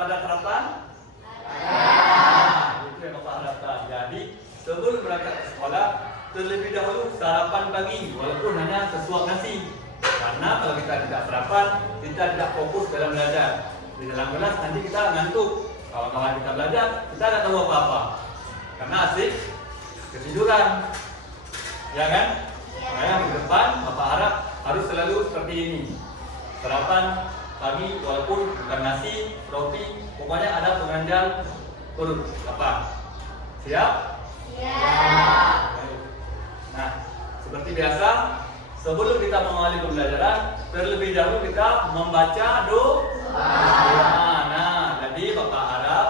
pada sarapan? Ada. Itu yang Bapak harapkan. Jadi sebelum berangkat ke sekolah, terlebih dahulu sarapan pagi, walaupun hanya sesuap nasi. Karena kalau kita tidak sarapan, kita tidak fokus dalam belajar. Di dalam kelas nanti kita ngantuk. Kawan-kawan kita belajar, kita tidak tahu apa-apa. Karena asik ketiduran. Ya kan? Makanya ke depan Bapak harap harus selalu seperti ini. Sarapan pagi walaupun bukan nasi, roti, pokoknya ada pengganjal perut. Apa? Siap? Siap. Nah, seperti biasa, sebelum kita mengawali pembelajaran, terlebih dahulu kita membaca doa. Nah, jadi Bapak harap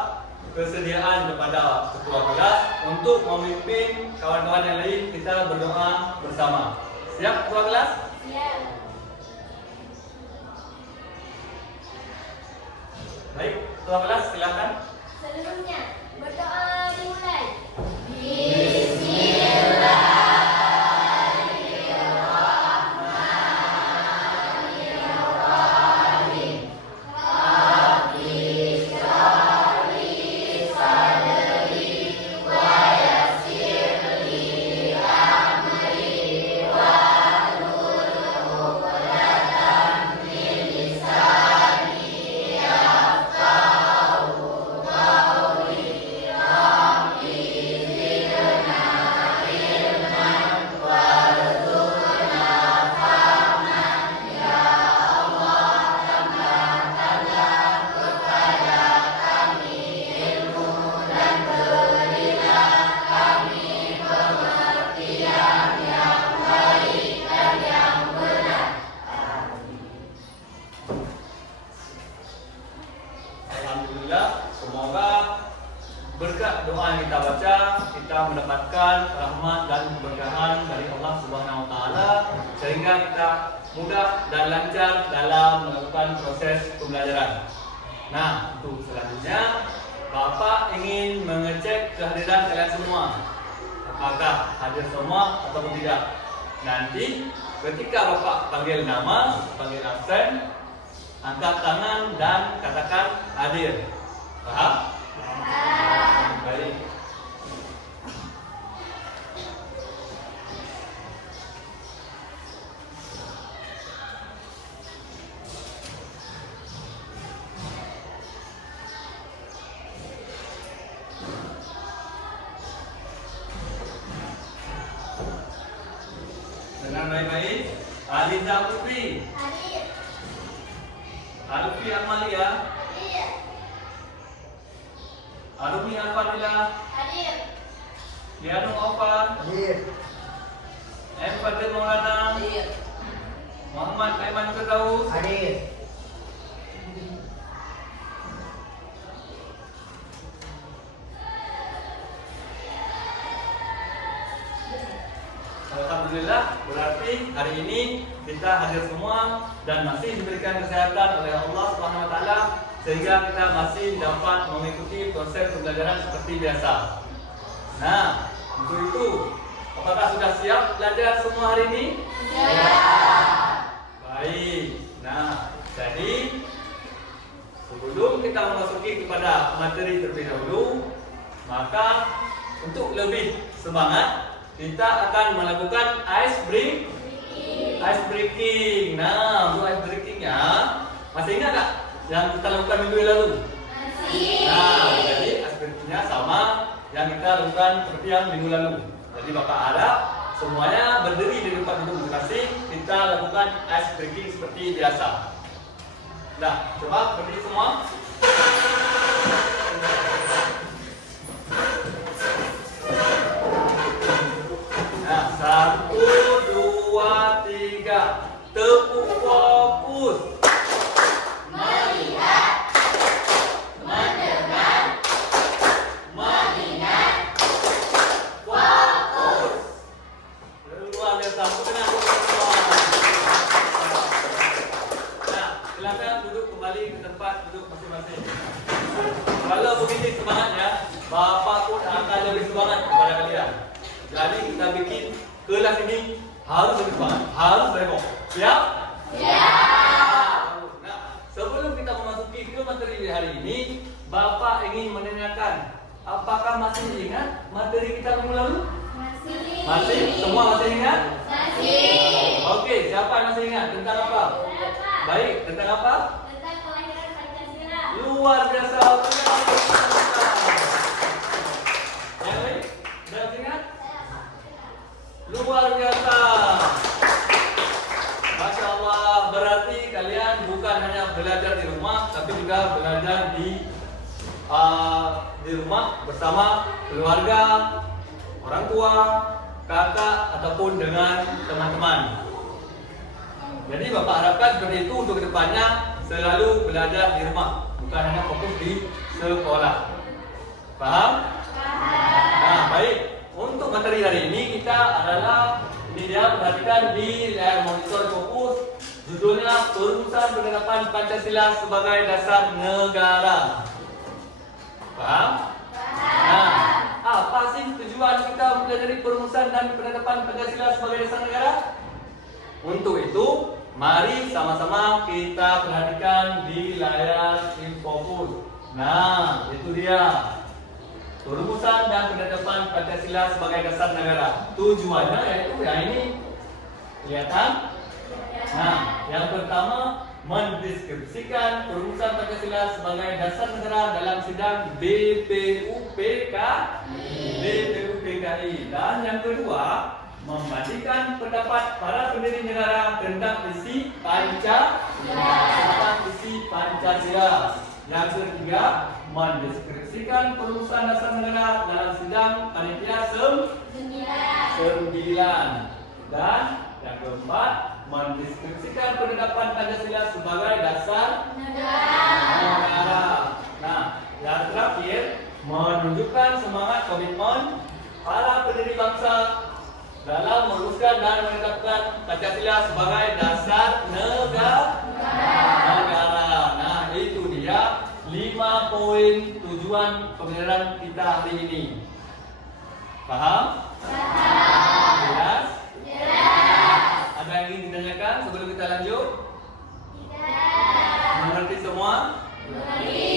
kesediaan kepada ketua kelas untuk memimpin kawan-kawan yang lain kita berdoa bersama. Siap ketua kelas? Siap. Baik, ketua kelas silakan. Sebelumnya berdoa dimulai. Berkat doa yang kita baca, kita mendapatkan rahmat dan keberkahan dari Allah Subhanahu wa taala sehingga kita mudah dan lancar dalam melakukan proses pembelajaran. Nah, untuk selanjutnya Bapak ingin mengecek kehadiran kalian semua. Apakah hadir semua atau tidak? Nanti ketika Bapak panggil nama, panggil absen, angkat tangan dan katakan hadir. Paham? Baik. Dengan baik-baik. Aliza Putri. Hadir. Alfi Amalia. Hadir. Arumi Alfadila. Hadir. Lianu Aufan. Hadir. M. Fadil Maulana. Hadir. Muhammad Aiman Firdaus. Hadir. Alhamdulillah, berarti hari ini kita hadir semua dan masih diberikan kesehatan oleh Allah Subhanahu wa taala sehingga kita masih dapat mengikuti proses pembelajaran seperti biasa. Nah, untuk itu, apakah sudah siap belajar semua hari ini? Siap. Baik. Nah, jadi sebelum kita memasuki kepada materi terlebih dahulu, maka untuk lebih semangat kita akan melakukan ice breaking. Nah, untuk ice breakingnya masih ingat tak yang kita lakukan minggu yang lalu? Masih. Nah, jadi ice breakingnya sama yang kita lakukan seperti yang minggu lalu. Jadi Bapak harap semuanya berdiri di tempat duduk masing-masing. Kita lakukan ice breaking seperti biasa. Nah, coba berdiri semua. Nah, 1, 2, 3. Tepuk fokus. Melihat. Mendengar. Mengingat. Fokus. Luar biasa. Tenang dulu semua. Nah, silakan duduk kembali ke tempat duduk masing-masing. Kalau begitu semangatnya, Bapak pun akan lebih semangat kepada kalian. Jadi kita bikin kelas ini harus lebih semangat, harus heboh. Siap? Siap. Nah, sebelum kita memasuki ke materi hari ini, apakah masih ingat materi kita minggu lalu? Masih. Masih? Semua masih ingat? Masih. Oke, siapa yang masih ingat? Tentang apa? Baik, tentang apa? Tentang kelahiran Pancasila. Luar biasa. Yang lain? Sudah masih ingat? Luar biasa. Masya Allah, berarti kalian bukan hanya belajar di rumah, tapi juga belajar di rumah bersama keluarga, orang tua, kakak, ataupun dengan teman-teman. Jadi Bapak harapkan seperti itu untuk kedepannya selalu belajar di rumah, bukan hanya fokus di sekolah. Paham? Nah, baik. Untuk materi hari ini kita adalah ini dia, perhatikan di layar monitor fokus. Judulnya Perumusan Penerapan Pancasila sebagai Dasar Negara. Paham? Nah, apa sih tujuan kita mempelajari perumusan dan penerapan Pancasila sebagai dasar negara? Untuk itu, mari sama-sama kita perhatikan di layar infocus. Nah, itu dia. Perumusan dan penerapan Pancasila sebagai dasar negara. Tujuannya yaitu yang ini. Kelihatan? Nah, yang pertama mendeskripsikan perumusan Pancasila sebagai dasar negara dalam sidang BPUPKI. Dan yang kedua, membandingkan pendapat para pendiri negara tentang isi Pancasila. Yang ketiga, mendeskripsikan perumusan dasar negara dalam sidang panitia 9. Dan yang keempat, mendeskripsikan penerapan Pancasila sebagai dasar negara. Nah, yang terakhir, menunjukkan semangat komitmen para pendiri bangsa dalam merumuskan dan menetapkan Pancasila sebagai dasar negara. Nah, itu dia 5 poin tujuan pembelajaran kita hari ini. Paham? Jelas? Ada yang ingin ditanyakan sebelum kita lanjut? Mengerti semua?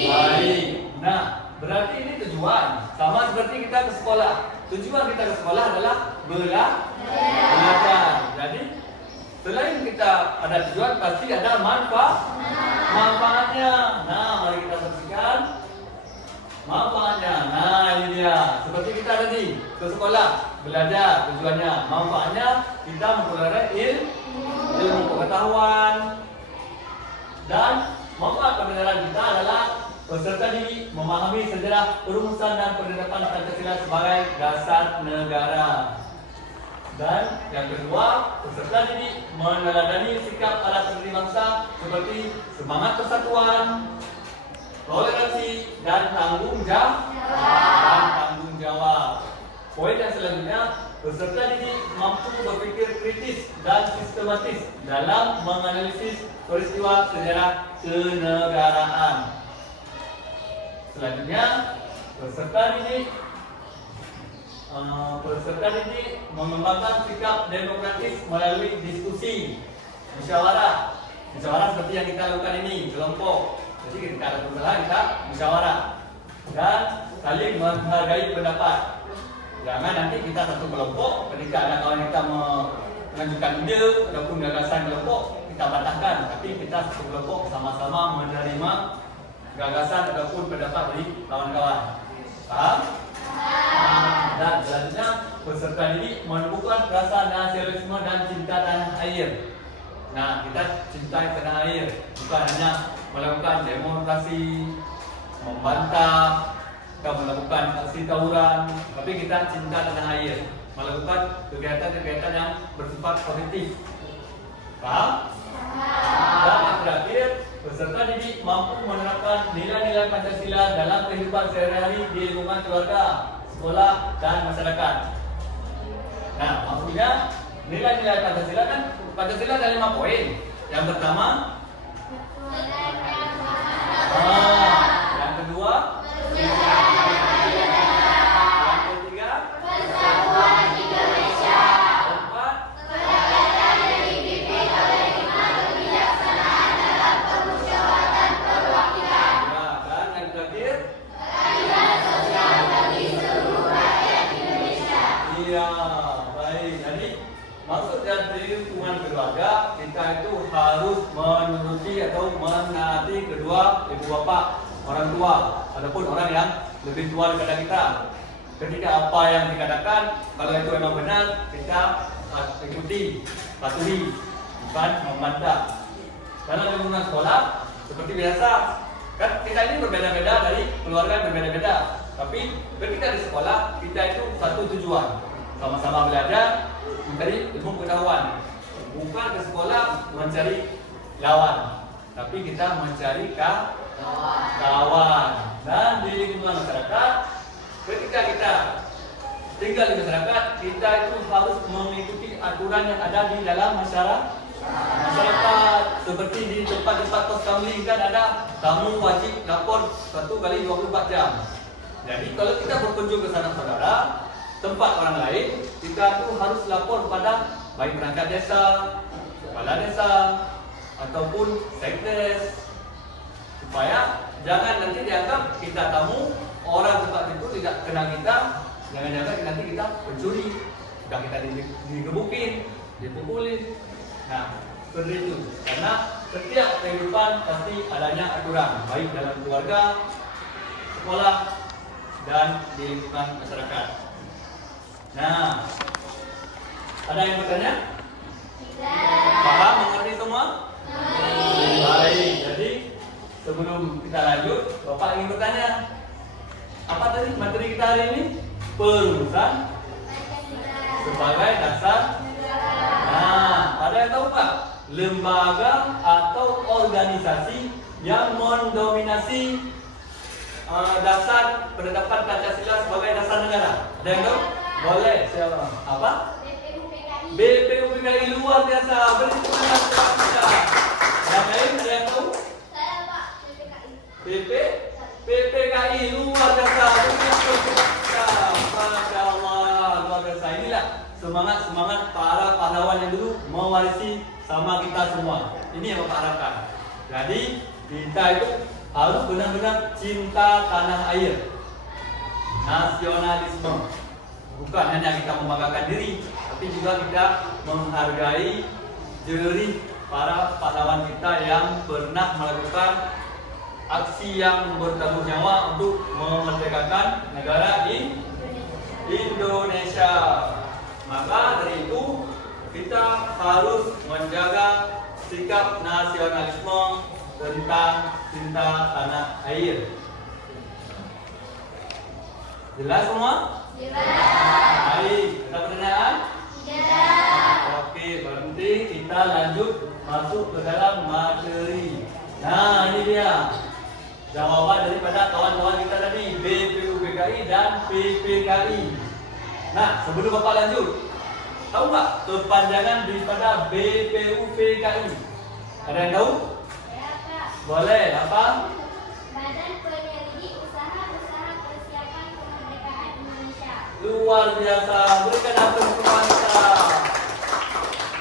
Baik. Nah, berarti ini tujuan. Sama seperti kita ke sekolah. Tujuan kita ke sekolah adalah belajar. Jadi, selain kita ada tujuan, pasti ada manfaatnya. Nah, mari kita saksikan manfaatnya. Nah, ini dia. Seperti kita tadi ke sekolah belajar, tujuannya, manfaatnya kita memperoleh ilmu pengetahuan. Dan manfaat pembelajaran kita adalah peserta didik memahami sejarah perumusan dan penerapan Pancasila sebagai dasar negara. Dan yang kedua, peserta didik meneladani sikap para pendiri bangsa seperti semangat persatuan, toleransi, dan tanggung jawab. Poin yang selanjutnya, peserta didik mampu berpikir kritis dan sistematis dalam menganalisis peristiwa sejarah kenegaraan. Selanjutnya, peserta didik mengembangkan sikap demokratis melalui diskusi, musyawarah seperti yang kita lakukan ini, kelompok. Jadi ketika ada masalah kita musyawarah dan saling menghargai pendapat. Jangan nanti kita satu kelompok, ketika ada kawan kita mengajukan ide ataupun gagasan kelompok, kita batalkan. Tapi kita satu kelompok sama-sama menerima gagasan ataupun pendapat dari kawan-kawan. Paham? Dan selanjutnya, peserta didik menumbuhkan perasaan nasionalisme dan cinta tanah air. Nah, kita cintai tanah air, bukan hanya melakukan demonstrasi, membantah, kita melakukan aksi tawuran, tapi kita cinta tanah air, melakukan kegiatan-kegiatan yang bersifat positif. Paham? Dan yang terakhir, peserta didik mampu menerapkan nilai-nilai Pancasila dalam kehidupan sehari-hari di lingkungan keluarga, sekolah, dan masyarakat. Nah, maksudnya nilai-nilai Pancasila kan, Pancasila ada 5 poin. Yang pertama, yang kedua, yang ketiga, persatuan Indonesia. Keempat, kedaulatan PBB oleh hikmat kebijaksanaan dalam permusyawaratan perwakilan. Dan yang terakhir, keadilan sosial bagi seluruh mengikuti atau menaati kedua ibu bapa, orang tua ataupun orang yang lebih tua daripada kita. Ketika apa yang dikatakan, kalau itu memang benar, kita ikuti, patuhi, bukan membantah. Dalam lingkungan sekolah seperti biasa, kan kita ini berbeda-beda dari keluarga yang berbeda-beda. Tapi ketika di sekolah kita itu satu tujuan, sama-sama belajar, mencari ilmu pengetahuan. Bukan ke sekolah mencari lawan, tapi kita mencari kawan. Dan di lingkungan masyarakat, ketika kita tinggal di masyarakat, kita itu harus mengikuti aturan yang ada di dalam masyarakat. Seperti di tempat-tempat pos kamling kan ada tamu wajib lapor 1 kali 24 jam. Jadi kalau kita berkunjung ke sana saudara, tempat orang lain, kita itu harus lapor kepada baik perangkat desa, kepala desa, ataupun sekdes, supaya jangan nanti dianggap kita tamu, orang tempat itu tidak kenal kita, jangan-jangan nanti kita pencuri, sudah kita digebukin, dipukulin. Nah, seperti itu. Karena setiap kehidupan pasti adanya aturan, baik dalam keluarga, sekolah, dan di lingkungan masyarakat. Nah, ada yang bertanya? Paham, mengerti semua? Baik, jadi sebelum kita lanjut, Bapak ingin bertanya, apa tadi materi kita hari ini? Perumusan sebagai dasar. Nah, ada yang tahu Pak? Lembaga atau organisasi yang mendominasi dasar penetapan Pancasila sebagai dasar negara. Ada yang tahu? Boleh. Siapa? Apa? BPUPKI luar biasa. Beri tepuk tangan untuk kita. Yang lain ada yang tahu? Saya Pak, PPKI. PPKI luar biasa. Beri tepuk tangan untuk kita. Masya Allah, luar biasa. Inilah semangat para pahlawan yang dulu mewarisi sama kita semua. Ini yang Bapak harapkan. Jadi kita itu harus benar-benar cinta tanah air, nasionalisme. Bukan hanya kita membanggakan diri, tapi juga kita menghargai jerih para pahlawan kita yang pernah melakukan aksi yang bertaruh nyawa untuk memerdekakan negara di Indonesia. Maka dari itu kita harus menjaga sikap nasionalisme tentang cinta tanah air. Jelas semua? Jelas. Baik, ada pertanyaan? Tidak. Oke, berarti kita lanjut masuk ke dalam materi. Nah, ini dia jawaban daripada kawan-kawan kita tadi, BPUPKI dan PPKI. Nah, sebelum Bapak lanjut, tahu nggak kepanjangan daripada BPUPKI? Ada yang tahu? Ya Pak. Boleh, apa? Badan Penyelidik Usaha-Usaha Persiapan Kemerdekaan Indonesia. Luar biasa, berikan tepuk tangan kita.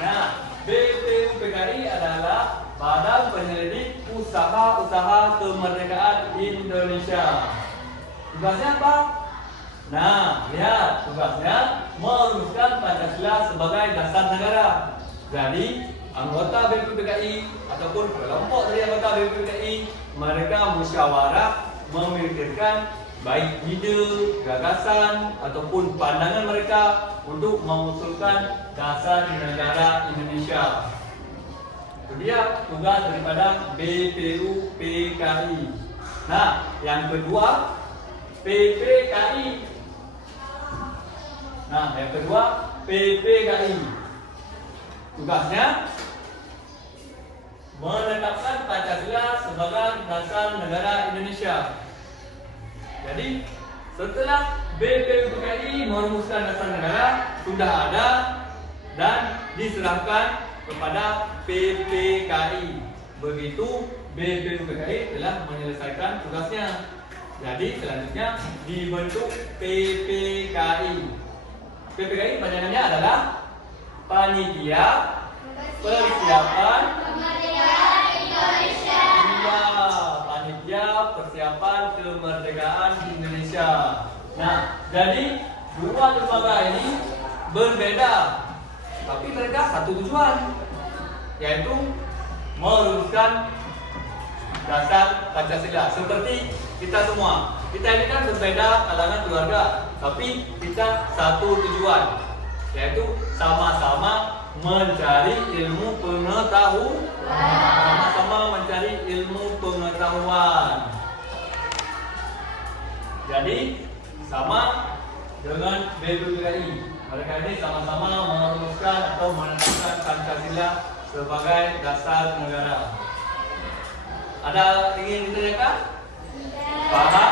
Nah, BPUPKI adalah Badan Penyelidik Usaha-Usaha Kemerdekaan Indonesia. Tugasnya apa? Nah, lihat tugasnya merumuskan Pancasila sebagai dasar negara. Jadi, anggota BPUPKI ataupun kelompok dari anggota BPUPKI, mereka musyawarah memikirkan baik ide, gagasan ataupun pandangan mereka untuk mengusulkan dasar negara Indonesia. Itu dia tugas daripada BPUPKI. Nah, yang kedua PPKI. Nah, yang kedua PPKI. Tugasnya menetapkan Pancasila sebagai dasar negara Indonesia. Jadi, setelah BPUPKI merumuskan dasar negara, sudah ada dan diserahkan kepada PPKI. Begitu BPUPKI telah menyelesaikan tugasnya. Jadi selanjutnya dibentuk PPKI. PPKI panjangannya adalah Panitia Persiapan Kemerdekaan Indonesia. Iya, Panitia Persiapan Kemerdekaan Indonesia. Nah, jadi dua lembaga ini berbeda, tapi mereka satu tujuan, yaitu merumuskan dasar Pancasila. Seperti kita semua, kita ini kan berbeda kalangan keluarga, tapi kita satu tujuan, yaitu sama-sama mencari ilmu pengetahuan. Sama-sama mencari ilmu pengetahuan. Jadi sama dengan BPPKI. Mereka ini sama-sama merumuskan atau menetapkan Pancasila sebagai dasar negara. Ada ingin ditanyakan? Paham?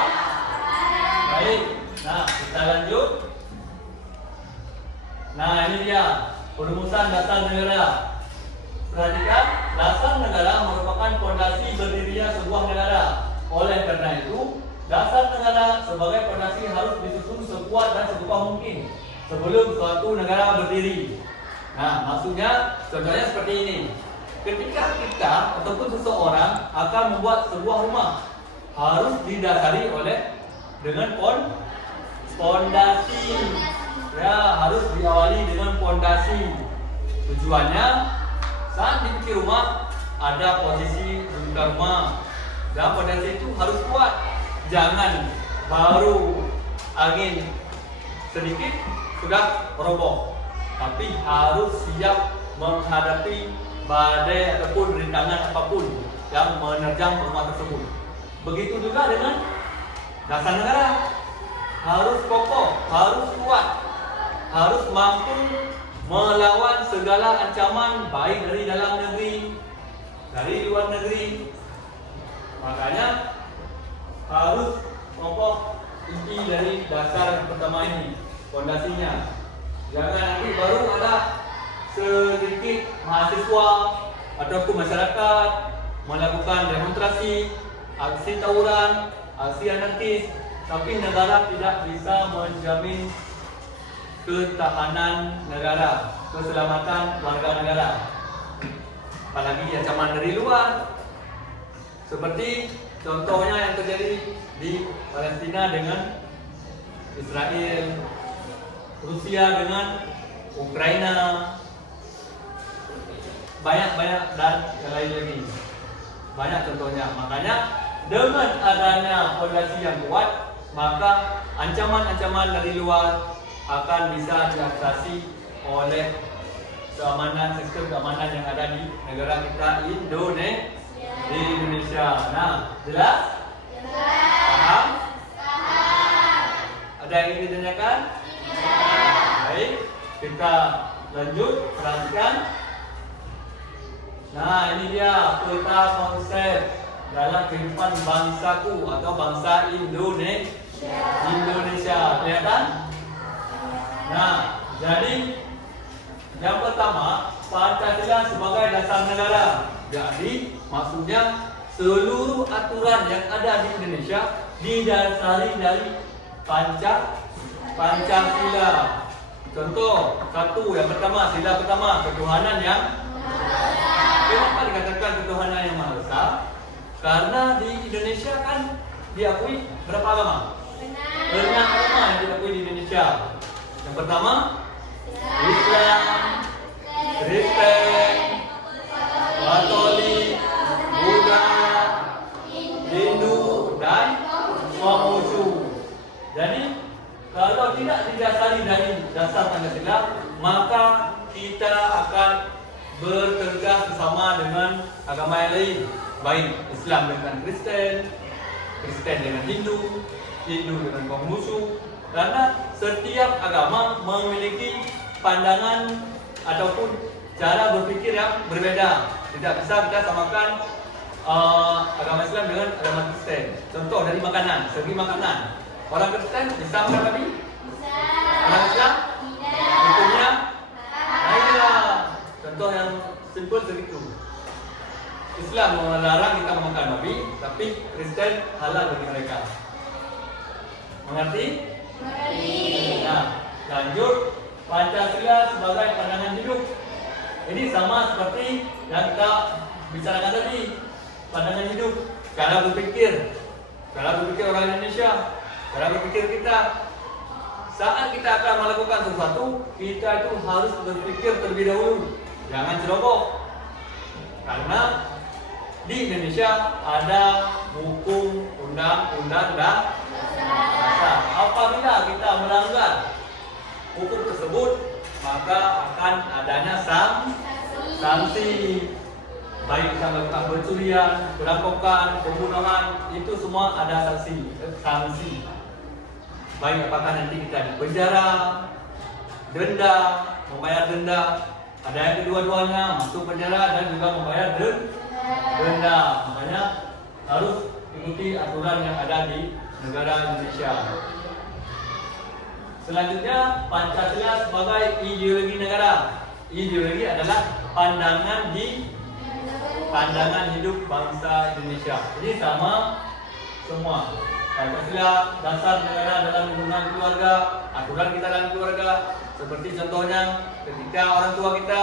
Baik. Nah, kita lanjut. Nah, ini dia perumusan dasar negara. Perhatikan, dasar negara merupakan fondasi berdirinya sebuah negara. Oleh karena itu, dasar negara sebagai fondasi harus disusun sekuat dan sekukuh mungkin sebelum suatu negara berdiri. Nah, maksudnya contohnya seperti ini. Ketika kita ataupun seseorang akan membuat sebuah rumah, harus didasari dengan fondasi. Ya, harus diawali dengan fondasi. Tujuannya saat dibikin rumah ada posisi bongkar rumah. Dan fondasi itu harus kuat. Jangan baru angin sedikit sudah roboh, tapi harus siap menghadapi badai ataupun rintangan apapun yang menerjang rumah tersebut. Begitu juga dengan dasar negara, harus kokoh, harus kuat, harus mampu melawan segala ancaman baik dari dalam negeri, dari luar negeri. Makanya harus kokoh inti dari dasar yang pertama ini, fondasinya. Jangan nanti baru ada sedikit mahasiswa ataupun masyarakat melakukan demonstrasi, aksi tawuran, aksi anarkis, tapi negara tidak bisa menjamin ketahanan negara, keselamatan warga negara. Apalagi ancaman dari luar, seperti contohnya yang terjadi di Palestina dengan Israel, Rusia dengan Ukraina, banyak dan yang lain lagi. Banyak contohnya. Makanya dengan adanya fondasi yang kuat, maka ancaman-ancaman dari luar akan bisa diatasi oleh sistem keamanan yang ada di negara kita di Indonesia. Nah, jelas? Paham? Ada yang ingin ditanyakan? Baik, kita lanjut. Perhatikan. Nah, ini dia peta konsep dalam kehidupan bangsaku atau bangsa Indonesia. Kelihatan? Nah, jadi yang pertama, Pancasila sebagai dasar negara. Jadi, maksudnya seluruh aturan yang ada di Indonesia didasari dari Pancasila. Contoh, yang pertama, sila pertama, ketuhanan yang kenapa dikatakan ketuhanan yang Maha Esa? Karena di Indonesia kan diakui berapa agama? 6 agama yang diakui di Indonesia. Yang pertama, Islam, Kristen, Katolik, Buddha, Hindu, dan Konghucu. Jadi, kalau tidak didasari dari dasar Pancasila, maka kita akan bertegas bersama dengan agama yang lain, baik Islam dengan Kristen, Kristen dengan Hindu, Hindu dengan Konghucu. Karena setiap agama memiliki pandangan ataupun cara berpikir yang berbeda. Tidak bisa kita samakan agama Islam dengan agama Kristen. Contoh dari makanan, segi makanan. Orang Kristen bisa makan babi? Orang Islam? Hukumnya? Contoh yang simpel segitu. Islam melarang kita makan babi, tapi Kristen halal bagi mereka. Mengerti? Nah, lanjut. Pancasila sebagai pandangan hidup. Ini sama seperti yang kita bicarakan tadi. Pandangan hidup, cara berpikir orang Indonesia, cara berpikir kita. Saat kita akan melakukan sesuatu, kita itu harus berpikir terlebih dahulu. Jangan ceroboh. Karena di Indonesia ada hukum undang-undang dan dasar. Apabila kita melanggar hukum tersebut, maka akan adanya sanksi. Baik kita melakukan pencurian, perampokan, pembunuhan, itu semua ada sanksi. Baik apakah nanti kita dipenjara, denda, membayar denda. Ada yang kedua-duanya, masuk penjara dan juga membayar denda. Makanya harus ikuti aturan yang ada di negara Indonesia. Selanjutnya, Pancasila sebagai ideologi negara. Ideologi adalah pandangan hidup bangsa Indonesia. Jadi sama semua. Pancasila dasar negara dalam hubungan keluarga, aturan kita dalam keluarga. Seperti contohnya ketika orang tua kita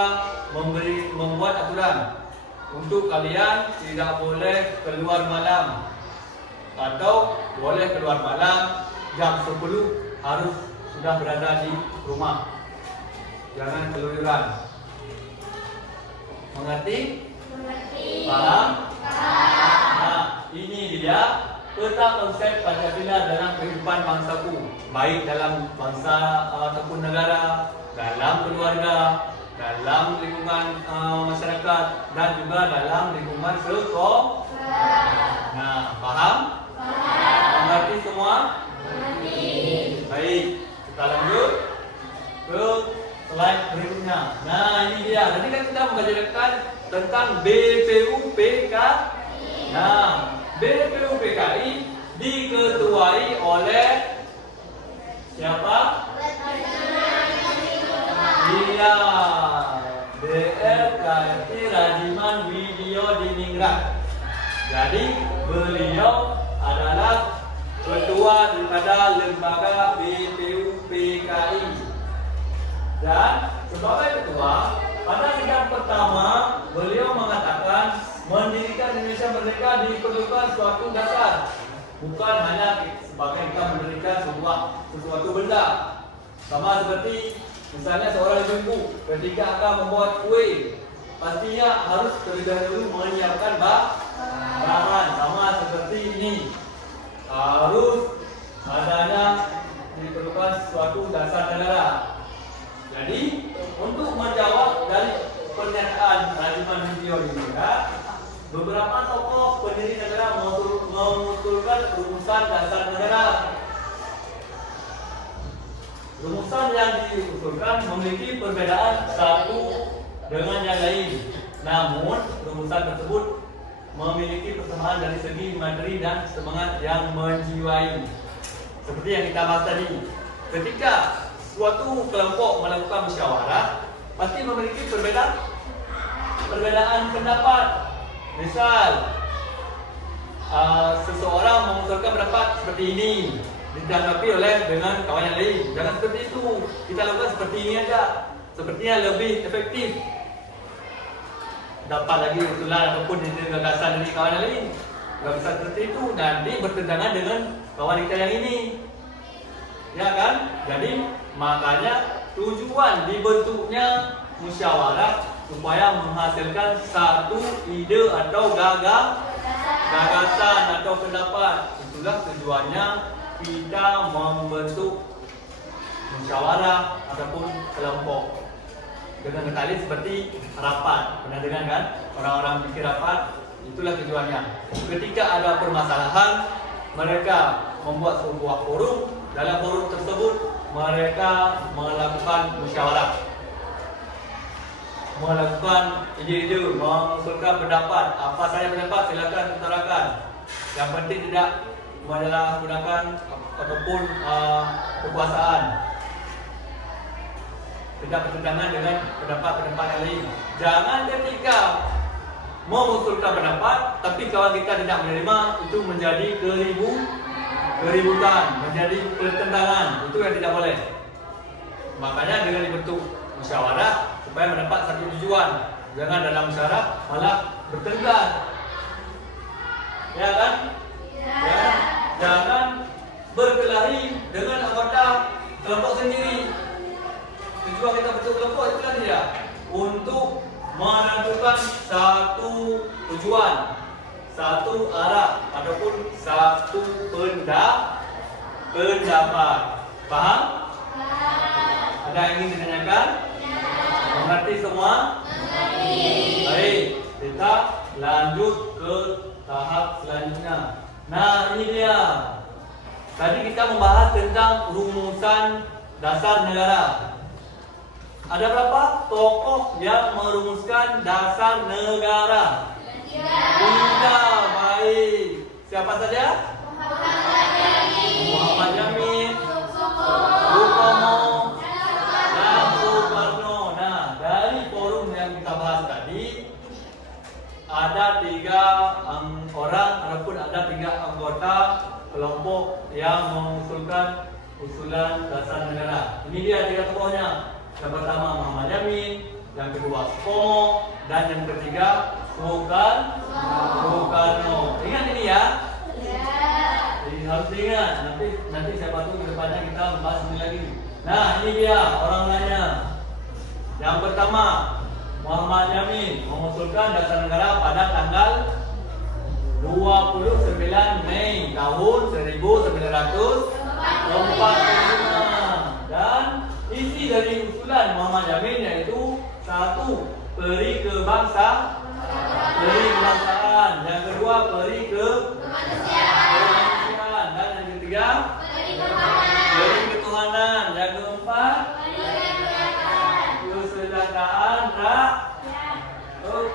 membuat aturan untuk kalian tidak boleh keluar malam, atau boleh keluar malam jam 10 harus sudah berada di rumah. Jangan keluyuran. Mengerti? Paham? Nah, ini dia peta konsep Pancasila dalam kehidupan bangsaku, baik dalam bangsa ataupun negara, dalam keluarga, dalam lingkungan masyarakat, dan juga dalam lingkungan sekolah. Nah, paham? Mengerti semua? Baik, kita lanjut ke slide berikutnya. Nah, ini dia. Tadi kan kita membicarakan tentang BPUPKI. Nah, BPUPKI diketuai oleh siapa? Iya, DR Karti Radiman Widyodiningrat. Jadi beliau adalah ketua daripada lembaga BPUPKI. Dan sebagai ketua, pada sidang pertama beliau mengatakan mendirikan Indonesia merdeka diperlukan suatu dasar, bukan hanya sebagai kita mendirikan sesuatu benda. Sama seperti misalnya seorang ibu ketika akan membuat kue, pastinya harus terlebih dahulu menyiapkan bahan. Sama seperti ini, harus adanya diperlukan suatu dasar negara. Jadi untuk menjawab dari pernyataan Radiman Widyodiningrat, beberapa tokoh pendiri negara mengusulkan rumusan dasar negara. Rumusan yang diusulkan memiliki perbedaan satu dengan yang lain. Namun, rumusan tersebut memiliki persamaan dari segi materi dan semangat yang menjiwai. Seperti yang kita bahas tadi, ketika suatu kelompok melakukan musyawarah, pasti memiliki perbedaan pendapat. Misal, seseorang mengusulkan pendapat seperti ini, ditanggapi dengan kawan yang lain. Jangan seperti itu. Kita lakukan seperti ini aja. Sepertinya lebih efektif. Dapat lagi usulan ataupun gagasan dari kawan yang lain. Gak bisa seperti itu. Nanti bertentangan dengan kawan kita yang ini. Ya kan? Jadi makanya tujuan dibentuknya musyawarah supaya menghasilkan satu ide atau gagasan atau pendapat. Itulah tujuannya kita membentuk musyawarah ataupun kelompok. Dengan kali seperti rapat, pernah dengar kan? Orang-orang bikin rapat, itulah tujuannya. Ketika ada permasalahan, mereka membuat sebuah forum. Dalam forum tersebut, mereka melakukan musyawarah, melakukan ide-ide, mengusulkan pendapat. Apa saja pendapat silakan utarakan. Yang penting tidak menyalahgunakan ataupun kekuasaan, tidak bertentangan dengan pendapat-pendapat yang lain. Jangan ketika mengusulkan pendapat tapi kawan kita tidak menerima, itu menjadi keributan, menjadi pertentangan. Itu yang tidak boleh. Makanya dengan dibentuk musyawarah supaya mendapat satu tujuan. Jangan dalam musyawarah malah bertengkar. Ya kan? Ya. Jangan berkelahi dengan anggota kelompok sendiri. Tujuan kita bentuk kelompok itu kan dia untuk menentukan satu tujuan. satu arah ataupun satu pendapat. Faham? Ada yang ingin ditanyakan? Mengerti semua? Baik, kita lanjut ke tahap selanjutnya. Nah, ini dia. Tadi kita membahas tentang rumusan dasar negara. Ada berapa tokoh yang merumuskan dasar negara? 3. Baik. Siapa saja? Muhammad Yamin, Sukarno, dan Soekarno. Nah, dari forum yang kita bahas tadi, ada 3 orang ataupun ada 3 anggota kelompok yang mengusulkan usulan dasar negara. Ini dia 3 tokohnya. Yang pertama Muhammad Yamin, yang kedua Sukarno, dan yang ketiga Soekarno. Ingat ini ya. Jadi harus diingat. Nanti siapa tahu ke depannya kita membahas ini lagi. Nah, ini dia orang-orangnya. Yang pertama Muhammad Yamin mengusulkan dasar negara pada tanggal 29 Mei tahun 1945. Dan isi dari usulan Muhammad Yamin yaitu 1. Peri kebangsaan. Yang kedua peri kemanusiaan. Dan yang ketiga peri ketuhanan. Yang keempat kesejahteraan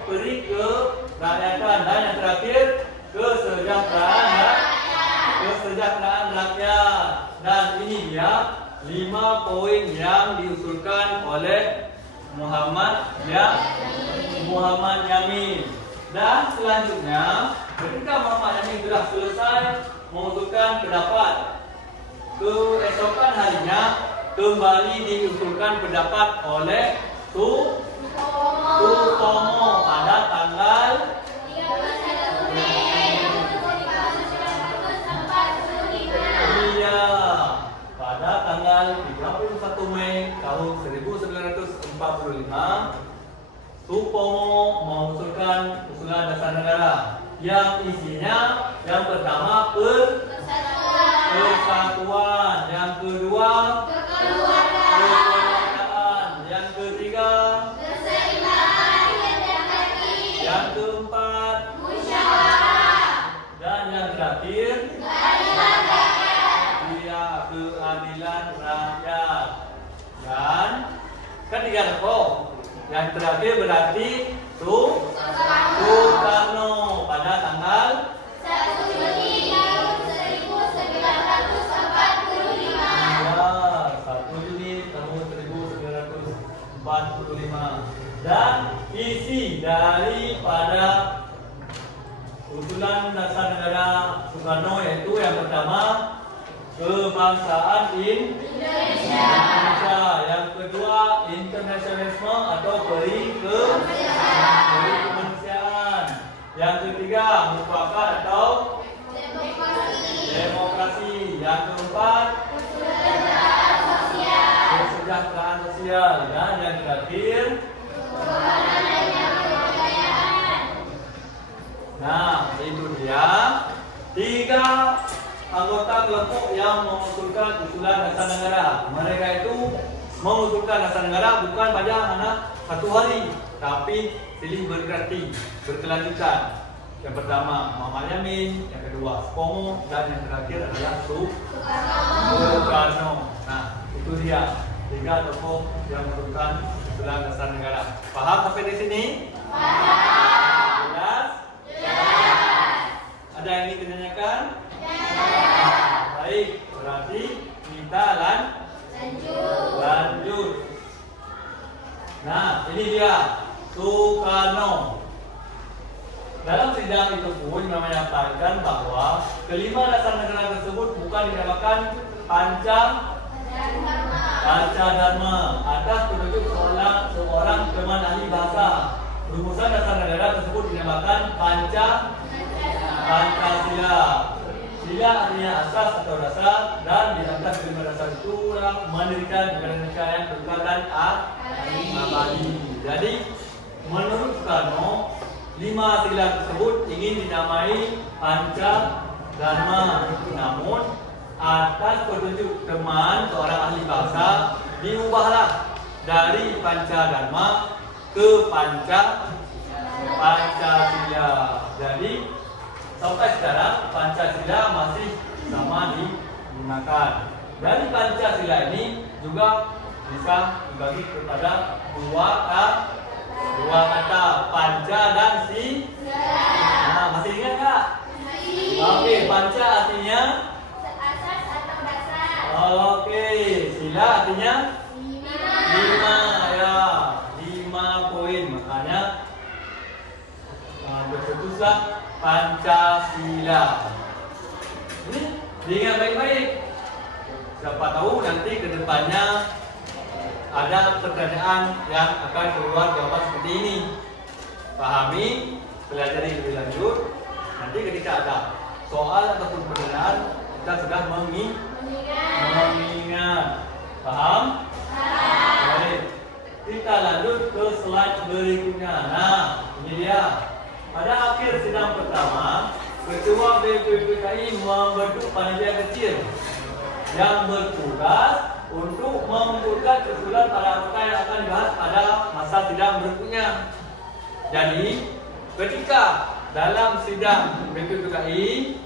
peri kerakyatan. Dan yang terakhir kesejahteraan rakyat. Dan ini dia 5 poin yang diusulkan oleh Muhammad Yamin. Dan selanjutnya, ketika Muhammad Yamin sudah selesai mengusulkan pendapat, keesokan harinya kembali diusulkan pendapat oleh Sutomo pada tanggal 31 Mei tahun 1945, Sutomo mengusulkan usulan dasar negara yang isinya yang pertama persatuan, yang kedua kekeluargaan, yang ketiga yang keempat dan yang terakhir keadilan rakyat. Dan ketiga tokoh yang terakhir berarti Soekarno pada tanggal 1 Juni tahun 1945. Ya, 1 Juni tahun 1945. Dan isi daripada usulan dasar negara Soekarno yaitu yang pertama kebangsaan Indonesia, yang kedua internasionalisme atau peri kemanusiaan, yang ketiga mufakat atau demokrasi, yang keempat kesejahteraan sosial, dan yang terakhir nah itu dia 3 anggota kelompok yang mengusulkan usulan dasar negara. Mereka itu mengusulkan dasar negara bukan pada hanya 1 hari, tapi silih berkelanjutan. Yang pertama Muhammad Yamin, yang kedua Sutomo, dan yang terakhir adalah Soekarno. Nah, itu dia 3 tokoh yang mengusulkan usulan dasar negara. Paham sampai di sini? Paham. Jelas? Ada yang ingin ditanyakan? Baik, berarti kita lanjut. Nah, ini dia Soekarno. Dalam sidang itu pun menyampaikan bahwa kelima dasar negara tersebut bukan dinamakan Pancadharma atas petunjuk seorang teman ahli bahasa. Rumusan dasar negara tersebut dinamakan Pancasila. Sila artinya asas atau dasar, dan di atas kelima dasar itu mendirikan negara-negara yang kekal dan abadi. Jadi menurut Soekarno 5 sila tersebut ingin dinamai Panca Dharma. Namun atas petunjuk teman seorang ahli bahasa diubahlah dari Panca Dharma ke Pancasila. Jadi sampai sekarang Pancasila masih sama digunakan. Dari Pancasila ini juga bisa dibagi kepada dua kata, Panca dan Sila. Masih ingat tak? Oke, Panca artinya Asas atau dasar. oke, Sila artinya 5 ya, 5 poin. Makanya bercetuslah Pancasila. Ini diingat baik-baik. Siapa tahu nanti ke depannya ada pertanyaan yang akan keluar jawaban seperti ini. Pahami, pelajari lebih lanjut. Nanti ketika ada soal ataupun pertanyaan, kita sudah mengingat. Paham? Baik. Kita lanjut ke slide berikutnya. Nah, ini dia. Pada akhir sidang pertama, Ketua BPPKI membentuk panitia kecil yang bertugas untuk mengumpulkan usulan para anggota yang akan dibahas pada masa sidang berikutnya. Jadi, ketika dalam sidang BPPKI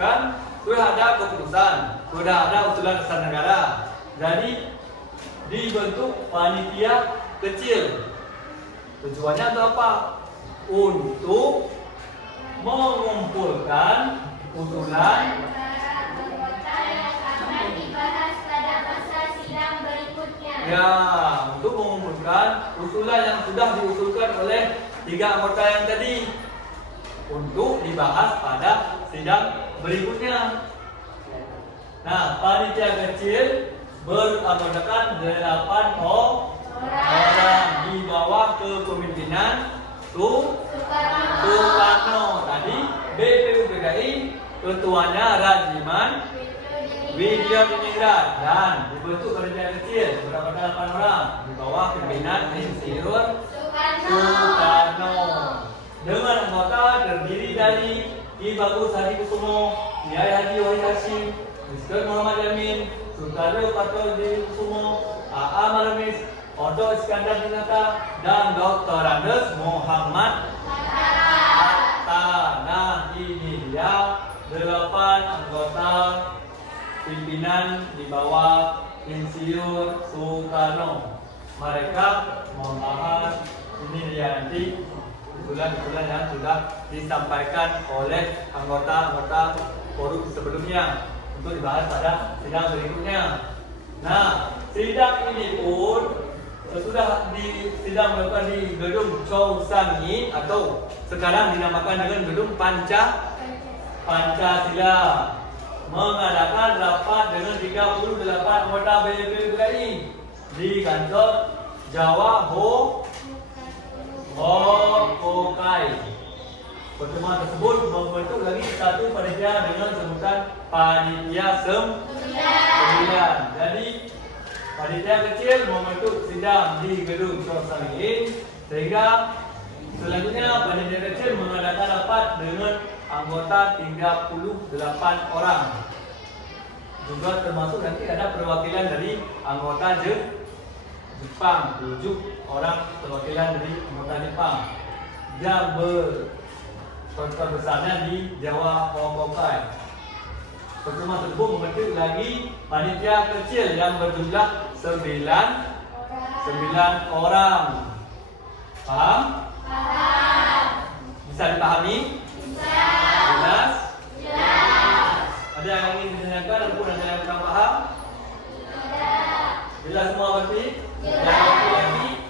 kan sudah ada keputusan, sudah ada usulan besar negara. Jadi dibentuk panitia kecil. Tujuannya untuk apa? Untuk mengumpulkan usulan ya, untuk mengumpulkan usulan yang sudah diusulkan oleh 3 anggota yang tadi untuk dibahas pada sidang berikutnya. Nah, panitia kecil beranggotakan 8 orang di bawah kepemimpinan Soekarno. Tadi BPUPKI ketuanya Rajiman Widyadiningrat dan dibentuk panitia kecil beranggotakan 8 orang di bawah pimpinan Insinyur Soekarno. Dengan anggota terdiri dari Ki Bagus Hadi Kusumo, Kiai Haji Wahid Hashim, Mr. Muhammad Yamin, Sultan Fatodi Kusumo, A.A. Malamis, Odo Iskandar Dinata, dan Dr. Andes Muhammad Hatta. Nah, ini dia 8 anggota pimpinan di bawah Insinyur Soekarno. Mereka membahas ini dia nanti usulan-usulan yang sudah disampaikan oleh anggota-anggota forum sebelumnya untuk dibahas pada sidang berikutnya. Nah, sidang ini pun sesudah di sidang dilakukan di gedung Chow Sang Yi atau sekarang dinamakan dengan gedung Pancasila, mengadakan rapat dengan 38 anggota BPPKI di kantor Jawa Hokokai. Pertemuan tersebut membentuk lagi satu panitia dengan sebutan Panitia 9. Jadi panitia kecil membentuk sidang di gedung Chow Sang Yi, sehingga selanjutnya panitia kecil mengadakan rapat dengan anggota 38 orang. Juga termasuk nanti ada perwakilan dari anggota Jepang, 7 orang perwakilan dari anggota Jepang yang berkontor besarnya di Jawa Hokokai. Pertemuan tersebut membentuk lagi panitia kecil yang berjumlah 9 orang. Paham? Bisa dipahami? Jelas? Ada yang ingin ditanyakan ataupun ada yang kurang paham? Jelas semua berarti? Lagi?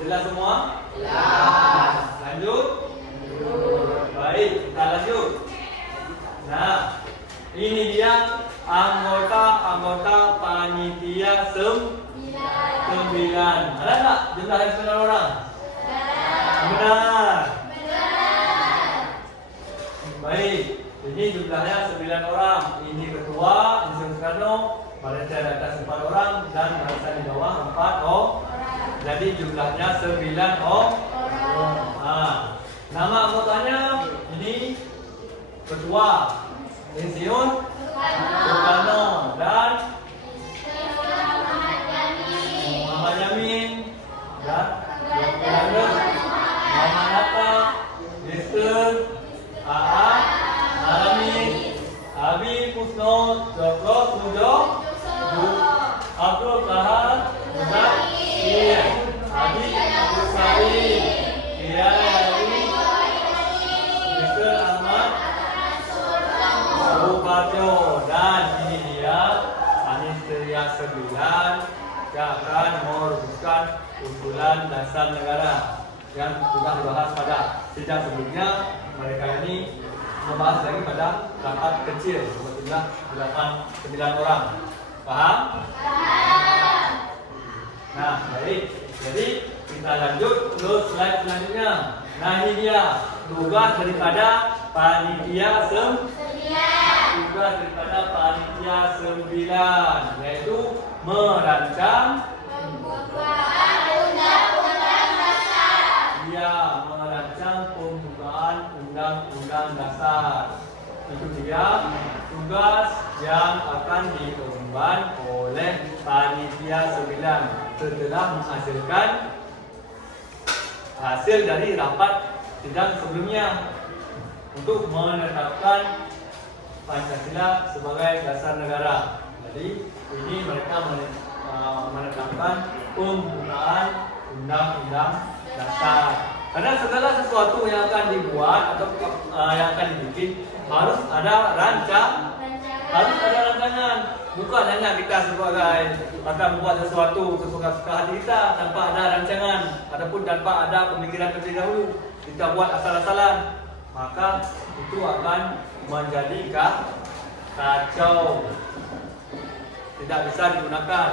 Jelas semua? Jelas. Lanjut? Baik, kita lanjut. Nah, ini dia anggota panitia 9. Ada tak jumlah 9 orang? Benar. Baik, ini jumlahnya 9 orang. Ini ketua, Insinyur Soekarno, panitia di atas 4 orang dan barisan di bawah 4 orang. Jadi jumlahnya 9 orang. Nama anggotanya ini Ketua Insinyur Soekarno dan Muhammad Yamin dan Muhammad Hatta, Dr. A.A. Alamin, Abi Kusno, Dr. Sujo, Abdul Kahar, Zaki, Abi Abdul Sari, Kiai Dr. Ahmad Subarjo, dan ini dia panitia 9 yang akan merumuskan usulan dasar negara yang sudah dibahas pada sidang sebelumnya. Mereka ini membahas lagi pada rapat kecil berjumlah 9 orang. Paham? Nah, baik. Jadi kita lanjut ke slide selanjutnya. Nah, ini dia tugas daripada panitia 9, yaitu merancang pembukaan undang-undang dasar. Itu dia tugas yang akan diemban oleh panitia 9 setelah menghasilkan hasil dari rapat sidang sebelumnya untuk menetapkan Pancasila sebagai dasar negara. Jadi ini mereka menetapkan pembukaan undang-undang dasar. Karena segala sesuatu yang akan dibuat atau yang akan dibikin harus ada rancangan. Bukan hanya kita sebagai akan membuat sesuatu sesuka-suka hati kita tanpa ada rancangan ataupun tanpa ada pemikiran terlebih dahulu. Kita buat asal-asalan, maka itu akan menjadi kacau, tidak bisa digunakan.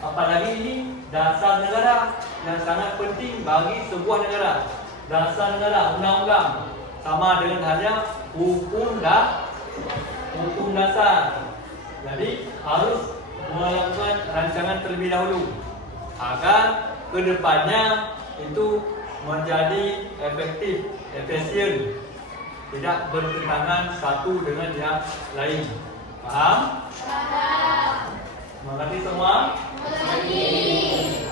Apalagi ini dasar negara yang sangat penting bagi sebuah negara. Dasar negara, undang-undang, sama dengan halnya hukum dasar. Jadi harus melakukan rancangan terlebih dahulu agar kedepannya itu menjadi efektif, efisien, tidak bertentangan satu dengan yang lain. Paham? Mengerti semua?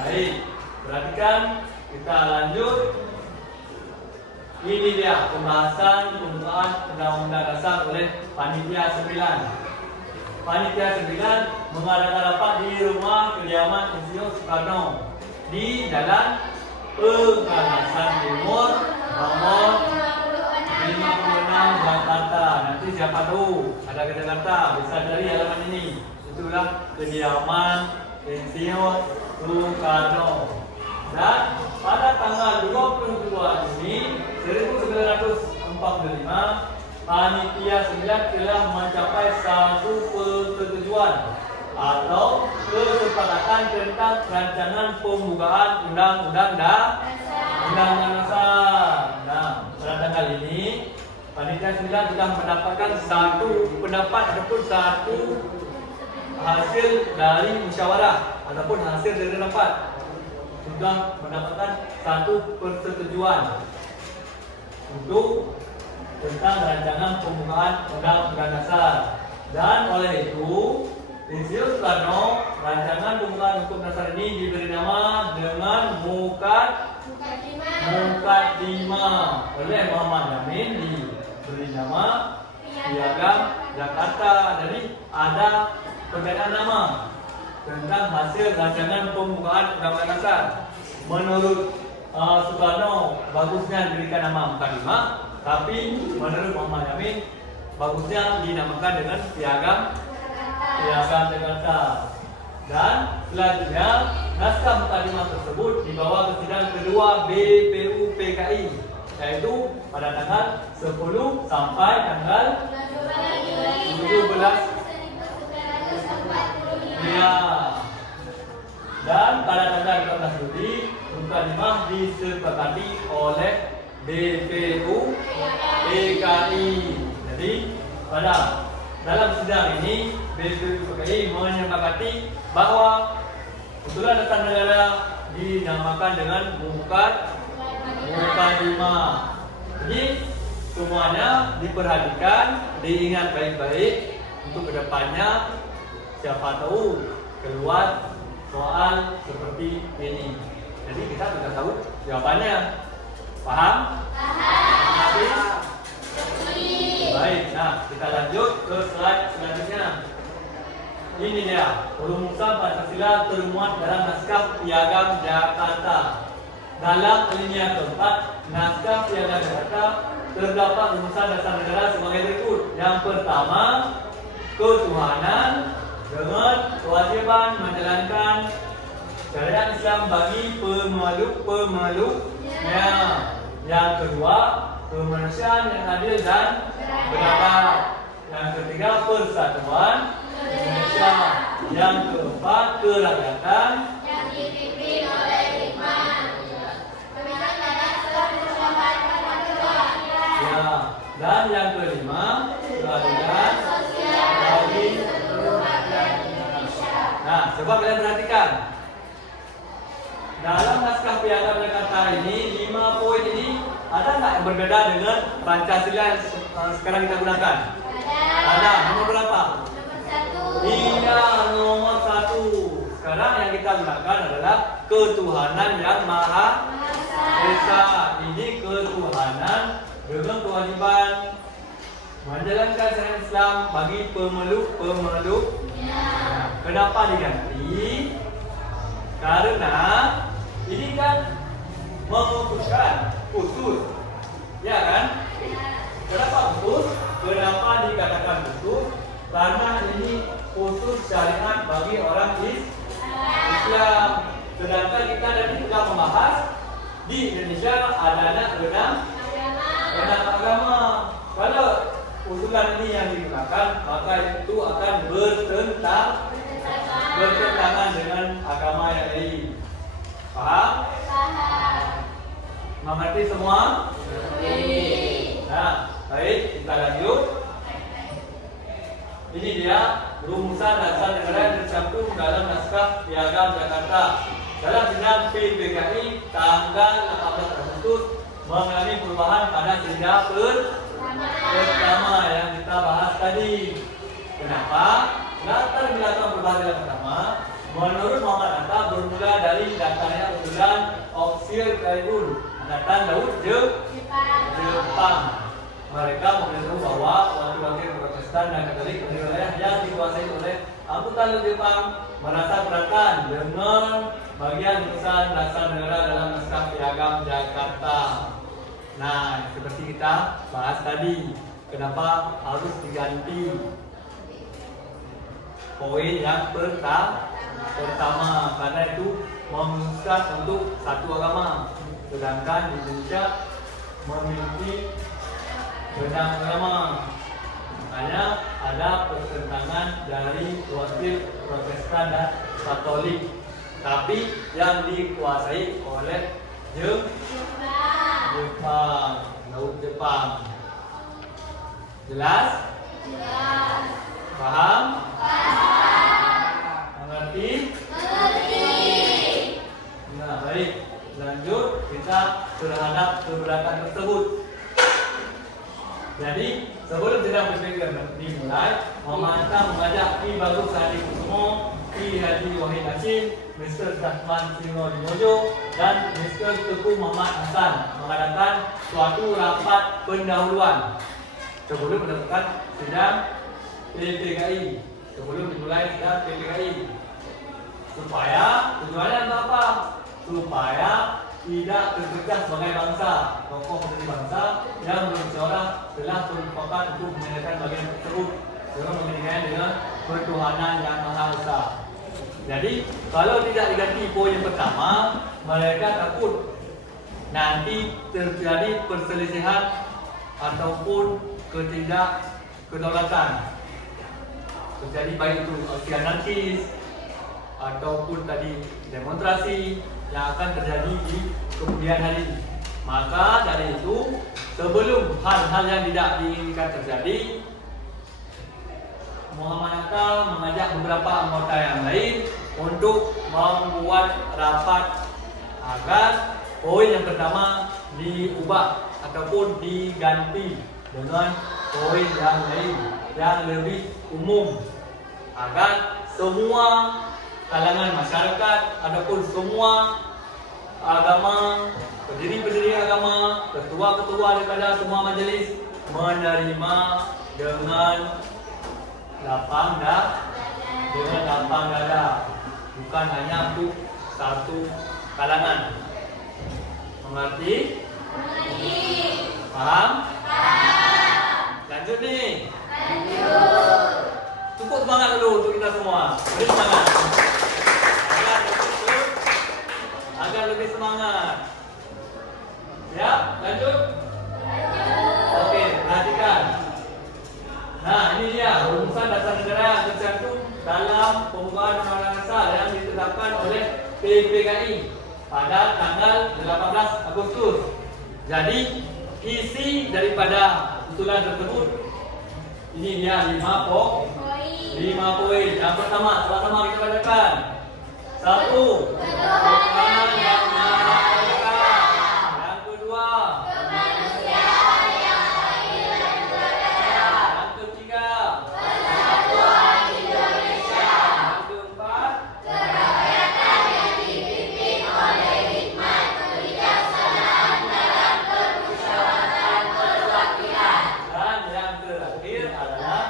Baik, perhatikan, kita lanjut. Ini dia pembahasan pembukaan undang-undang dasar oleh panitia 9. Panitia 9 mengadakan rapat di rumah kediaman Insinyur Soekarno di Jalan Pengalasan Timur nomor 56 Jakarta. Nanti siapa tahu ada ke Jakarta bisa cari halaman ini. Itulah kediaman Insinyur Soekarno. Dan pada tanggal 22 Juni 1945, panitia 9 telah mencapai satu persetujuan atau kesepakatan tentang rancangan pembukaan undang-undang dasar. Nah, pada tanggal ini panitia 9 sudah mendapatkan satu pendapat ataupun satu hasil dari musyawarah ataupun hasil dari rapat. Sudah mendapatkan satu persetujuan untuk tentang rancangan pembukaan undang-undang dasar. Dan oleh itu, Insinyur Soekarno, rancangan pembukaan hukum dasar ini diberi nama dengan Mukaddimah oleh Muhammad Yamin, diberi nama Piagam Jakarta. Jadi ada perbedaan nama tentang hasil rancangan pembukaan undang-undang dasar. Menurut Soekarno bagusnya diberikan nama Mukaddimah, tapi menurut Muhammad Yamin bagusnya dinamakan dengan Piagam Jakarta. Dan selanjutnya naskah Mukaddimah tersebut dibawa ke sidang kedua BPUPKI, yaitu pada tanggal 10 sampai tanggal 17 ya. Dan pada tanggal 14 Juli Mukaddimah disepakati oleh BPUPKI. Jadi pada dalam sidang ini BPUPKI menyepakati bahwa usulan dasar negara dinamakan dengan Mukaddimah. Jadi semuanya diperhatikan, diingat baik-baik untuk kedepannya siapa tahu keluar soal seperti ini. Jadi kita sudah tahu jawabannya. Paham? Paham. Baik, nah kita lanjut ke slide selanjutnya. Ini dia perumusan Pancasila termuat dalam naskah Piagam Jakarta. Dalam alinea keempat naskah Piagam Jakarta terdapat rumusan dasar negara sebagai berikut. Yang pertama, ketuhanan dengan kewajiban menjalankan syariat Islam bagi pemeluk-pemeluknya. Yang kedua, kemanusiaan yang adil dan beradab. Yang ketiga, persatuan Indonesia. Yang keempat, kerakyatan yang dipimpin oleh hikmah. Pemikiran dan perjuangan ya. Dan yang kelima, keadilan sosial bagi seluruh rakyat Indonesia. Nah, coba kalian perhatikan. Dalam naskah Piagam Jakarta ini, 5 poin ini ada nggak yang berbeda dengan Pancasila yang sekarang kita gunakan? Ada. Nomor berapa? Nomor 1. Iya, nomor 1. Sekarang yang kita gunakan adalah ketuhanan yang Maha Esa. Ini ketuhanan dengan kewajiban menjalankan syariat Islam bagi pemeluk-pemeluknya. Kenapa diganti? Karena ini kan memutuskan, putus, ya kan? Kenapa putus? Kenapa dikatakan putus? Karena ini putus syariat bagi orang Islam. Sedangkan kita tadi telah membahas di Indonesia adanya 6 agama. Kalau usulan ini yang digunakan, maka itu akan bertentangan dengan agama yang lain. Paham? Mengerti semua? Nah, baik, kita lanjut. Ini dia rumusan dasar negara yang tercantum dalam naskah Piagam Jakarta. Dalam sidang PPKI tanggal 18 Agustus mengalami perubahan pada sidang pertama yang kita bahas tadi. Kenapa? Latar belakang perubahan yang pertama, menurut Muhammad Hatta bermula dari datangnya usulan Ofsir Kaibul, Angkatan Laut Jepang. Mereka memberitahu bahwa wakil-wakil Protestan dan Katolik di wilayah yang dikuasai oleh Angkatan Laut Jepang merasa keberatan dengan bagian rumusan dasar negara dalam naskah Piagam Jakarta. Nah, seperti kita bahas tadi, kenapa harus diganti poin yang pertama, karena itu memutuskan untuk satu agama, sedangkan di Indonesia memiliki banyak agama. Makanya ada pertentangan dari wakil Protestan dan Katolik, tapi yang dikuasai oleh Jepang, Laut Jepang. Jelas? Paham? Mengerti? Nah, baik. Lanjut kita terhadap keberatan tersebut. Jadi, sebelum sidang PPK dimulai, Muhammad Hatta mengajak Ki Bagus Hadi Kusumo, Ki Haji Wahid Hashim, Mr. Zahman Srinodimojo, dan Mr. Teguh Muhammad Hasan mengadakan suatu rapat pendahuluan sebelum melakukan sidang PPKI, sebelum dimulai sidang PPKI. Supaya tujuannya apa? Supaya tidak terpecah sebagai bangsa. Tokoh dari bangsa yang berbicara telah bersepakat untuk menyelesaikan bagian tersebut dengan menginginkan dengan ketuhanan yang Maha Esa. Jadi kalau tidak diganti poin yang pertama, mereka takut nanti terjadi perselisihan ataupun ketidakkedaulatan. Terjadi baik itu aksi anarkis ataupun tadi demonstrasi yang akan terjadi di kemudian hari. Maka dari itu, sebelum hal-hal yang tidak diinginkan terjadi, Muhammad Hatta mengajak beberapa anggota yang lain untuk membuat rapat agar poin yang pertama diubah ataupun diganti dengan poin yang lain yang lebih umum agar semua kalangan masyarakat ataupun semua agama, pendiri-pendiri agama, ketua-ketua daripada semua majlis menerima dengan lapang dada, bukan hanya untuk satu kalangan. Mengerti? Paham? Lanjut nih. Cukup semangat dulu untuk kita semua. Beri semangat. Agar lebih semangat. Siap? Lanjut? Okey, perhatikan. Nah, ini dia rumusan dasar negara yang tercantum dalam pembukaan Undang-Undang Dasar yang ditetapkan oleh PPKI pada tanggal 18 Agustus. Jadi, isi daripada usulan tersebut ini dia 5 poin. Yang pertama, sama-sama kita bacakan. 1. Ketuhanan yang Maha Esa. Yang kedua, Kemanusiaan yang adil dan beradab. yang ketiga, Persatuan Indonesia. yang keempat, Kerakyatan yang dipimpin oleh hikmat kebijaksanaan dalam permusyawaratan perwakilan. dan yang terakhir adalah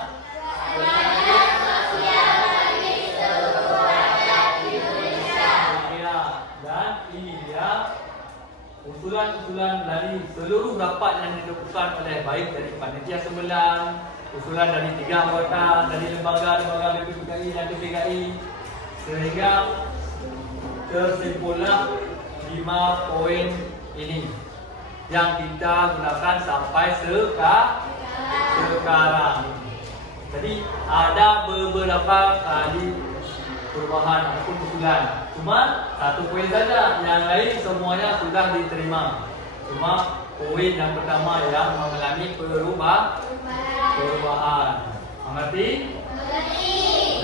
Keadilan sosial bagi seluruh rakyat Indonesia. ya. Dan ini dia usulan-usulan dari seluruh rapat yang dilakukan oleh baik dari panitia sembilan, usulan dari 3 anggota dari lembaga-lembaga BPKI dan PPKI, sehingga tersimpullah 5 poin ini yang kita gunakan sampai sekarang. Jadi ada beberapa kali perubahan ataupun usulan. Cuma 1 poin saja, yang lain semuanya sudah diterima. Cuma poin yang pertama yang mengalami perubahan. Mengerti?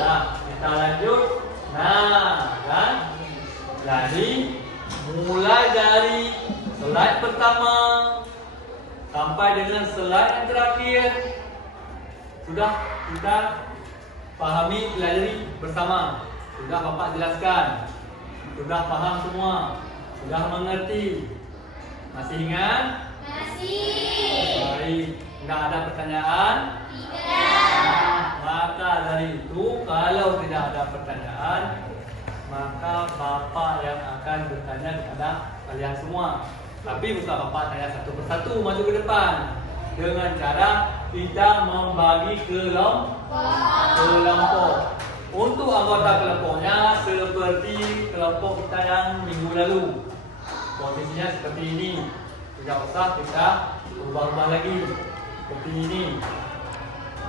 Nah, kita lanjut. Nah, kan? Jadi mulai dari slide pertama sampai dengan slide yang terakhir sudah kita pahami, pelajari bersama. Sudah Bapak jelaskan. Sudah paham semua. Sudah mengerti. Masih ingat? Baik. Tidak ada pertanyaan? Maka dari itu, kalau tidak ada pertanyaan, maka Bapak yang akan bertanya kepada kalian semua. Tapi bukan Bapak tanya satu persatu maju ke depan. Dengan cara kita membagi kelompok. Untuk anggota kelompoknya seperti kelompok kita yang minggu lalu. Posisinya seperti ini. Tidak usah kita ubah-ubah lagi. Seperti ini.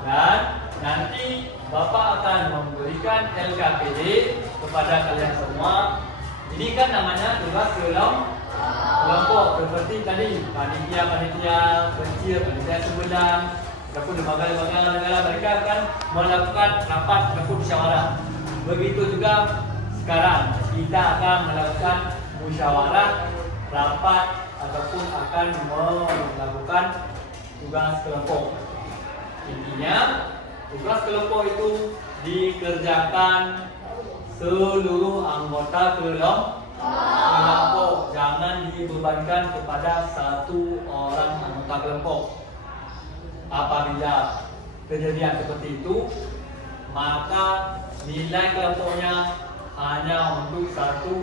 Dan nanti Bapak akan memberikan LKPD kepada kalian semua. Ini kan namanya tugas kelompok. Seperti tadi, panitia kecil, panitia sembilan, ataupun lembaga-lembaga negara, mereka akan melakukan rapat ataupun musyawarah. Begitu juga sekarang kita akan melakukan musyawarah, rapat ataupun akan melakukan tugas kelompok. Intinya tugas kelompok itu dikerjakan seluruh anggota kelompok, jangan dibebankan kepada satu orang anggota kelompok. Apabila kejadian seperti itu, maka nilai kelompoknya hanya untuk satu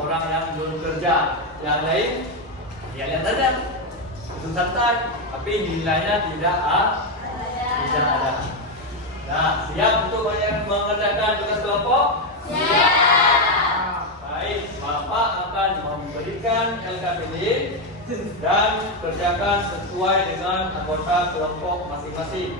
orang yang bekerja. Yang lain, ya lihat saja, itu santai, tapi nilainya tidak ada. Nah, siap untuk mengerjakan tugas kelompok? Baik, Bapak akan memberikan LKPD dan kerjakan sesuai dengan anggota kelompok masing-masing.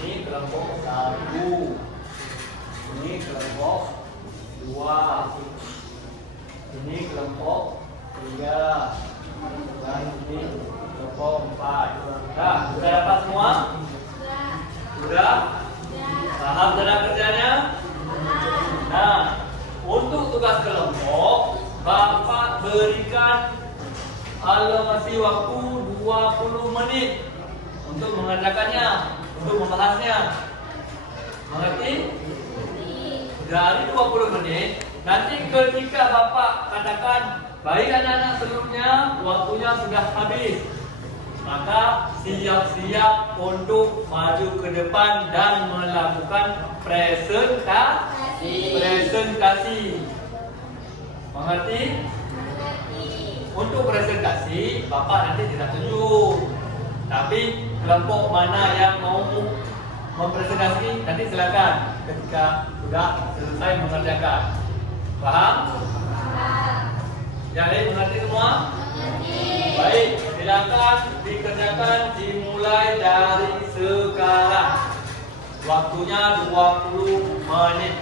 Ini kelompok 1, ini kelompok 2, ini kelompok 3, dan ini kelompok 4. Nah, sudah dapat semua? berikan alokasi waktu 20 menit untuk mengerjakannya, untuk membahasnya. Mengerti? Dari 20 menit, nanti ketika Bapak katakan, baik anak-anak seluruhnya, waktunya sudah habis, maka siap-siap untuk maju ke depan dan melakukan presentasi. Mengerti? Untuk presentasi, Bapak nanti tidak tunjuk. Tapi kelompok mana yang mau mempresentasi, nanti silakan ketika sudah selesai mengerjakan. Paham? Yang lain mengerti semua? Baik, silakan dikerjakan dimulai dari sekarang. Waktunya 20 menit.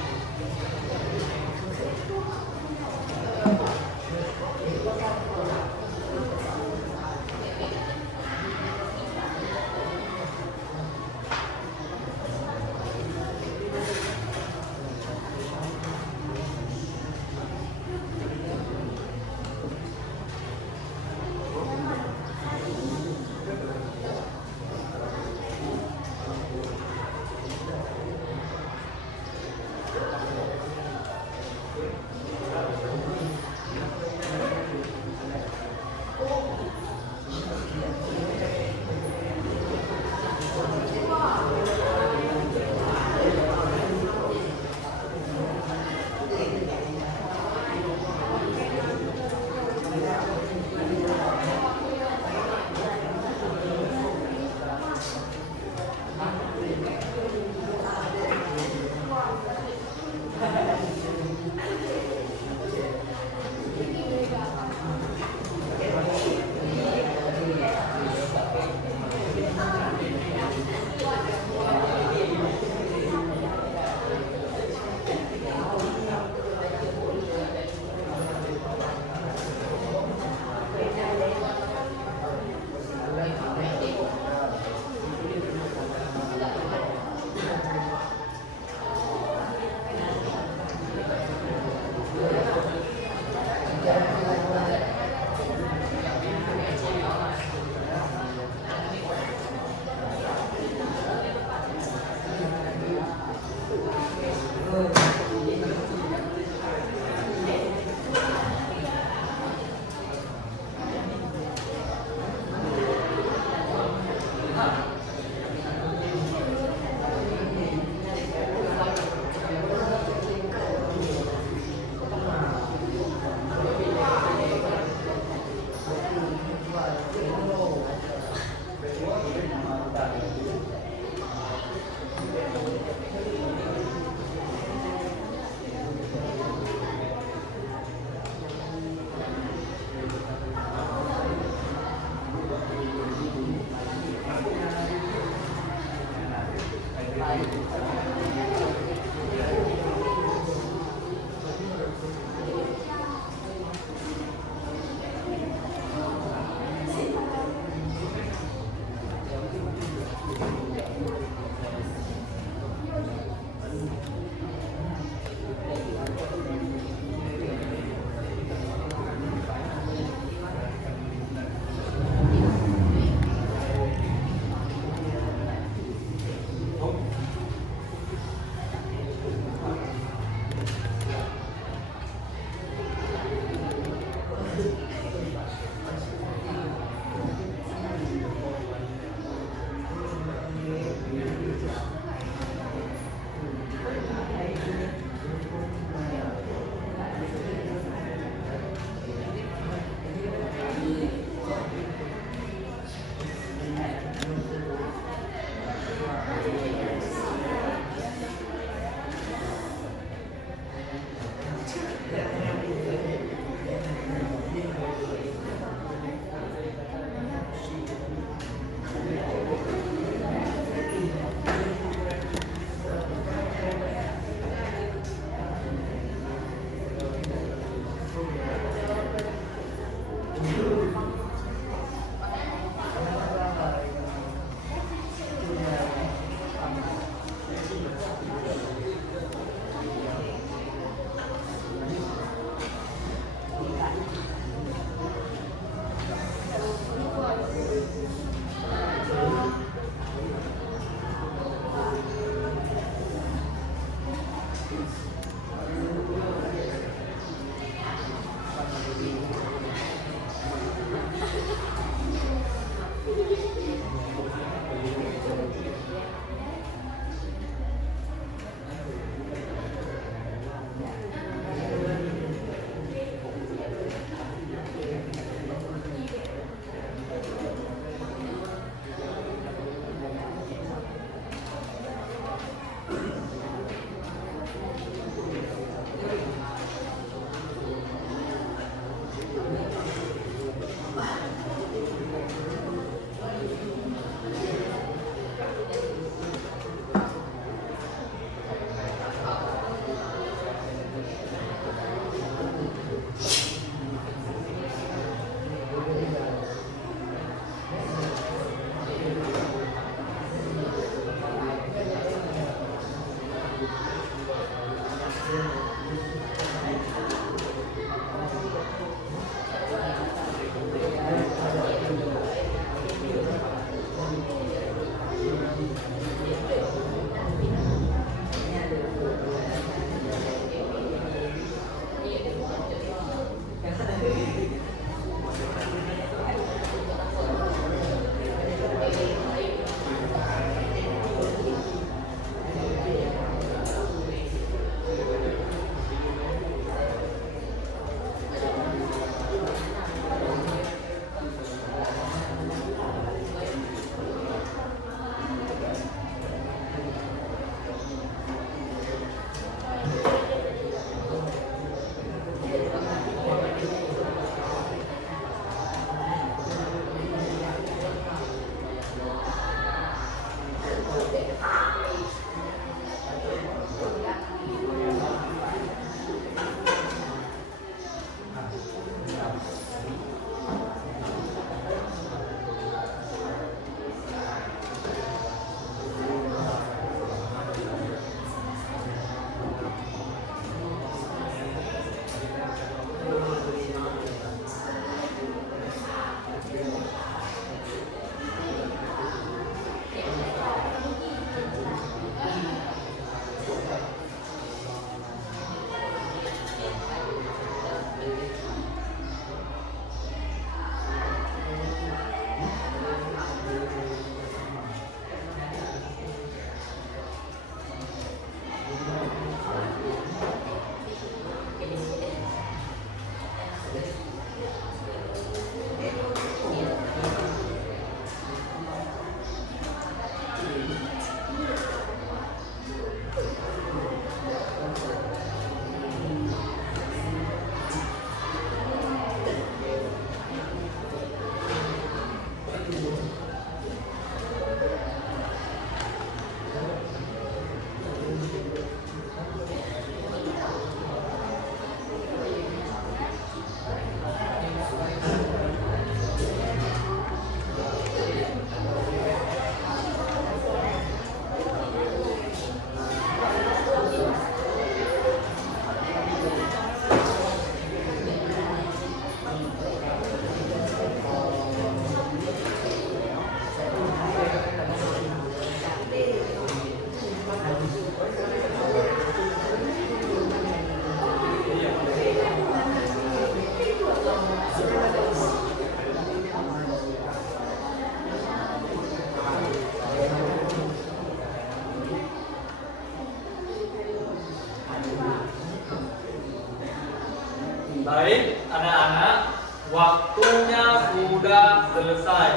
Baik, anak-anak, waktunya sudah selesai.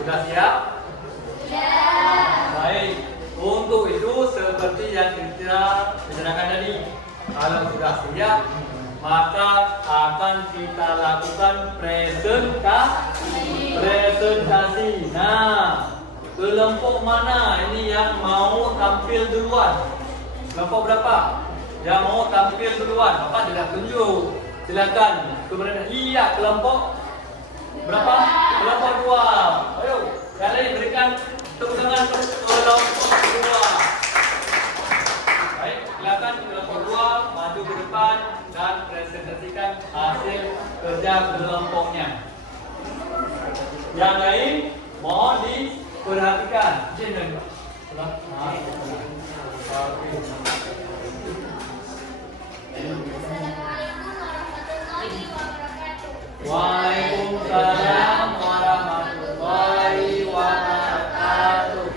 Sudah siap? Baik, untuk itu seperti yang kita bicarakan tadi, kalau sudah siap, maka akan kita lakukan presentasi. Nah, kelompok mana ini yang mau tampil duluan? Kelompok berapa? Yang mau tampil duluan? Bapak tidak tunjuk. Silakan. Kemudian iya, kelompok berapa? Kelompok 2. Ayo, yang lain berikan tepuk tangan untuk kelompok 2. Baik, silakan kelompok 2 maju ke depan dan presentasikan hasil kerja kelompoknya. Yang lain mohon diperhatikan. Sini. Waalaikumsalam warahmatullahi wabarakatuh.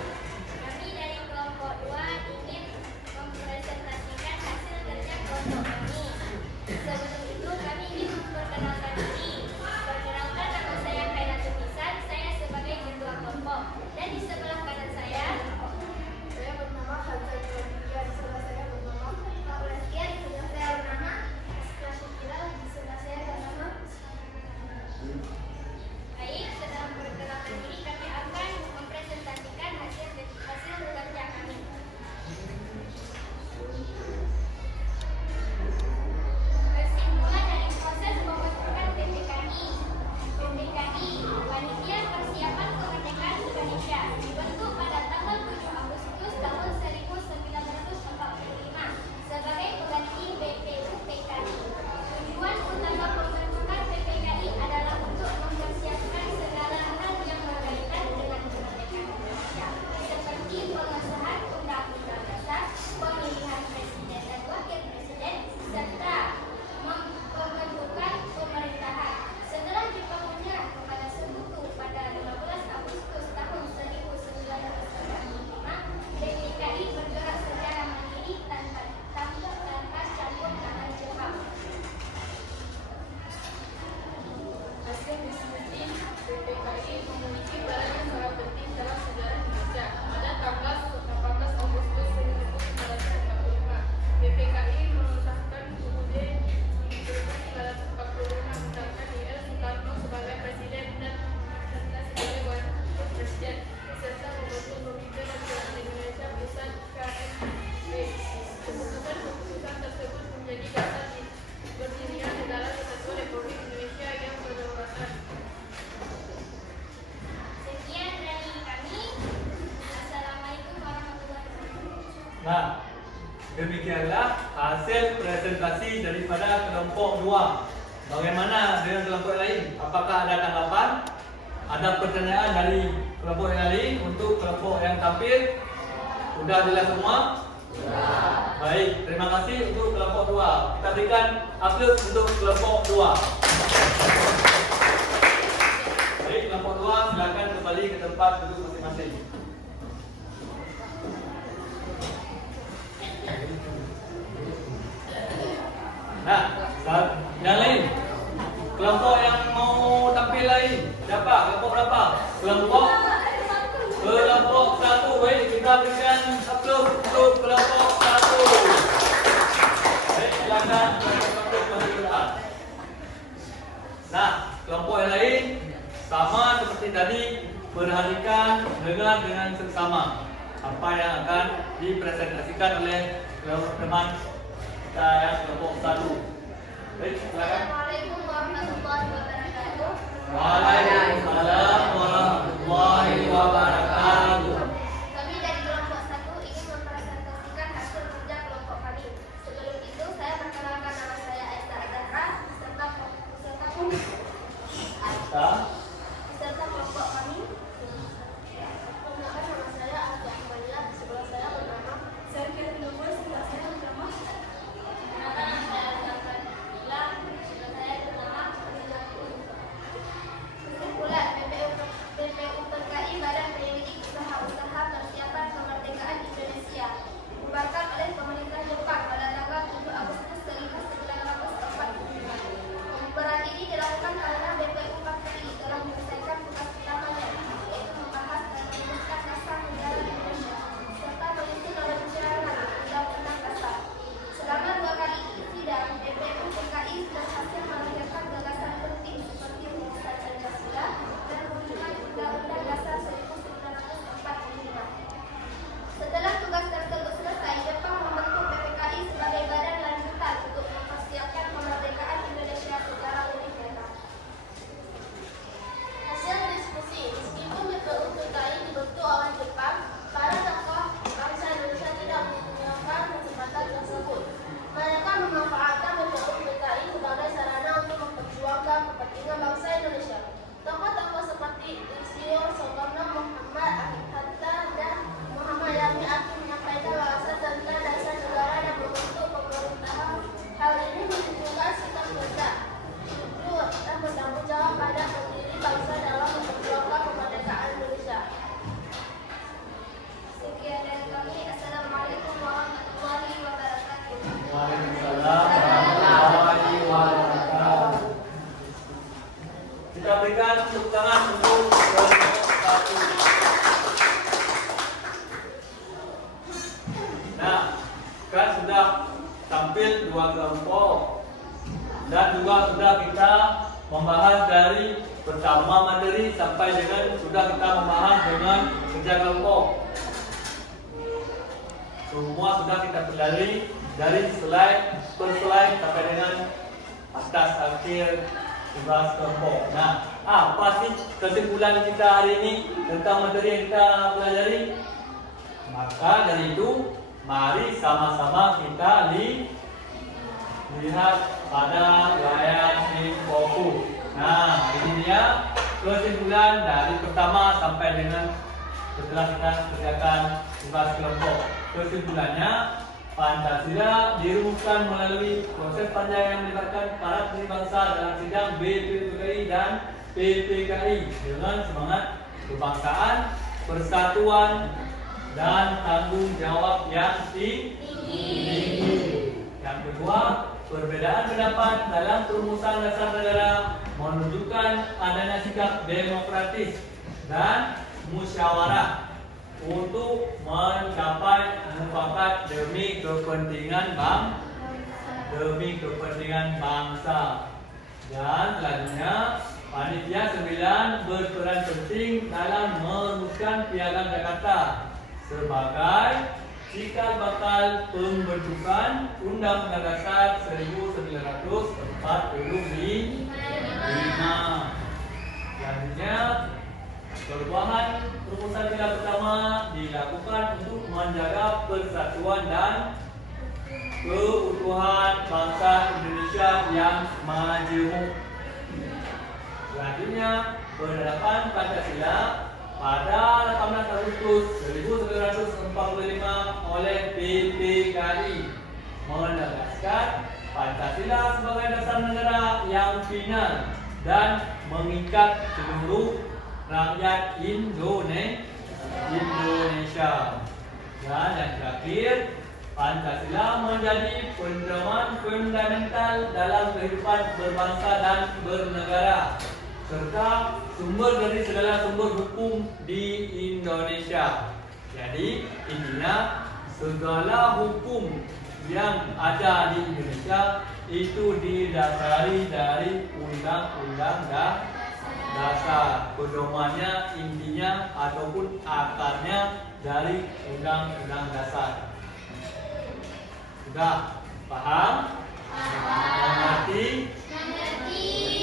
Kami dari kelompok 2 ingin mempresentasikan hasil kerja kelompok kami. Sebelum itu kami ingin memperkenalkan diri. Perkenalkan, nama saya Khairatul Pisan, saya sebagai ketua kelompok. Dan di sebelah kanan saya bernama Khalsa Ibrahim. Di sebelah saya Demikianlah hasil presentasi daripada kelompok 2. Bagaimana dengan kelompok yang lain? Apakah ada tanggapan? Ada pertanyaan dari kelompok yang lain untuk kelompok yang tampil? Sudah jelas semua? Sudah. Baik, terima kasih untuk kelompok 2. Kita berikan aplaus untuk kelompok 2. Baik, kelompok 2 silakan kembali ke tempat duduk masing-masing. Nah, yang lain, kelompok yang mau tampil lain, siapa? Kelompok berapa? Kelompok 1. Baik, kita berikan aplaus untuk kelompok 1. Baik, silakan kelompok berdepan. Nah, kelompok yang lain sama seperti tadi, perhatikan dengan seksama apa yang akan dipresentasikan oleh teman kita yang kelompok 1. Baik, silakan. Assalamualaikum warahmatullahi wabarakatuh. Waalaikumsalam warahmatullahi wabarakatuh. Kami dari kelompok 1 ingin mempresentasikan hasil kerja kelompok kami. Sebelum itu saya perkenalkan nama saya Aisyah Azhara beserta kelompok kami. Perkenalkan nama saya Ahmad Ahmadillah, di sebelah saya bernama Sergei Nubus, sebelah saya bernama Perkenalkan nama saya Azhar Fadila, di sebelah saya bernama Fadila. Kesimpulan, BPU PKI Badan Penyelidik Usaha-Usaha Persiapan Kemerdekaan Indonesia dibubarkan oleh pemerintah Jepang pada tanggal 7 Agustus 1945. Pembubaran ini dilakukan karena BPU PKI telah menyelesaikan tugas utamanya, yaitu membahas dan merumuskan dasar negara Indonesia serta mengisi rancangan undang-undang dasar. Selama 2 kali sidang, BPU PKI berhasil melahirkan gagasan penting seperti rumusan Pancasila dan runtuhan Undang-Undang Dasar 1945. Setelah tugas tersebut selesai, Jepang membentuk BPKI sebagai badan lanjutan untuk mempersiapkan kemerdekaan Indonesia secara lebih nyata. Hasil diskusi, meskipun BPU PKI dibentuk oleh Jepang, para tokoh bangsa Indonesia tidak menggunakan kesempatan tersebut. Mereka memanfaatkan BPU PKI sebagai sarana untuk memperjuangkan kepentingan bangsa Indonesia. Tokoh-tokoh seperti Insinyur Soekarno, Muhammad Hatta, dan Muhammad Yamin Akif menyampaikan wawasan tentang dasar negara dan membentuk pemerintahan. Hal ini menunjukkan sikap kerja, jujur, dan bertanggung jawab pada pendiri bangsa dalam memperjuangkan kemerdekaan Indonesia. Sekian dari kami. Assalamualaikum warahmatullahi wabarakatuh. Waalaikumsalam warahmatullahi wabarakatuh. Kita berikan tepuk tangan untuk kelompok 1. Nah, kan sudah tampil 2 kelompok dan juga sudah kita membahas dari pertama materi sampai dengan sudah kita membahas dengan kerja kelompok. Semua sudah kita pelajari dari slide per slide sampai dengan atas akhir tugas kelompok. Nah, apa sih kesimpulan kita hari ini tentang materi yang kita pelajari? Maka dari itu, mari sama-sama kita lihat pada layar info. Nah, ini dia kesimpulan dari pertama sampai dengan setelah kita kerjakan tugas kelompok. Kesimpulannya, Pancasila dirumuskan melalui proses panjang yang melibatkan para pendiri bangsa dalam sidang BPUPKI dan PPKI dengan semangat kebangsaan, persatuan, dan tanggung jawab yang tinggi. Yang kedua, perbedaan pendapat dalam perumusan dasar negara menunjukkan adanya sikap demokratis dan musyawarah untuk mencapai mufakat demi kepentingan bangsa. Dan selanjutnya, panitia 9 berperan penting dalam merumuskan Piagam Jakarta sebagai cikal bakal pembentukan Undang-Undang Dasar 1945. Selanjutnya, perubahan rumusan piagam pertama dilakukan untuk menjaga persatuan dan keutuhan bangsa Indonesia yang majemuk. Selanjutnya, penerapan Pancasila pada 18 Agustus 1945 oleh PPKI menegaskan Pancasila sebagai dasar negara yang final dan mengikat seluruh rakyat Indonesia. Dan yang terakhir, Pancasila menjadi pedoman fundamental dalam kehidupan berbangsa dan bernegara, serta sumber dari segala sumber hukum di Indonesia. Jadi intinya segala hukum yang ada di Indonesia itu didasari dari undang-undang dasar. Pedomannya, intinya ataupun akarnya dari undang-undang dasar. Sudah paham? Mengerti?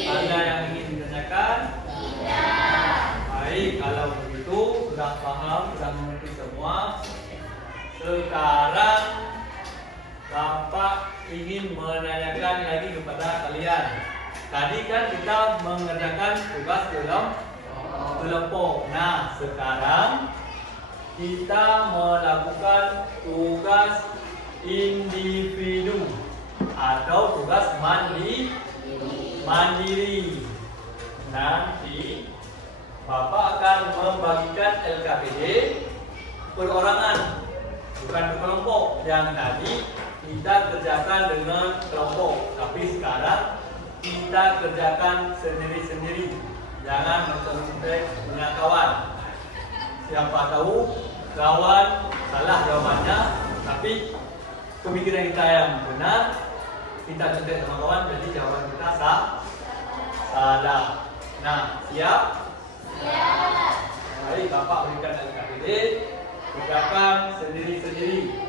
Ada yang ingin ditanyakan? Tidak. Baik, kalau begitu sudah paham, sudah mengerti semua. Sekarang Bapak ingin menanyakan lagi kepada kalian. Tadi kan kita mengerjakan tugas kelompok. Nah, sekarang kita melakukan tugas individu atau tugas mandiri. Nanti Bapak akan membagikan LKPD perorangan, bukan kelompok. Yang tadi kita kerjakan dengan kelompok, tapi sekarang kita kerjakan sendiri-sendiri. Jangan mencontek dengan kawan. Siapa tahu kawan salah jawabannya, tapi pemikiran kita yang benar, kita contek sama kawan, jadi jawaban kita salah. Nah, siap? Siap. Baik, Bapak berikan LKPD, kerjakan sendiri-sendiri.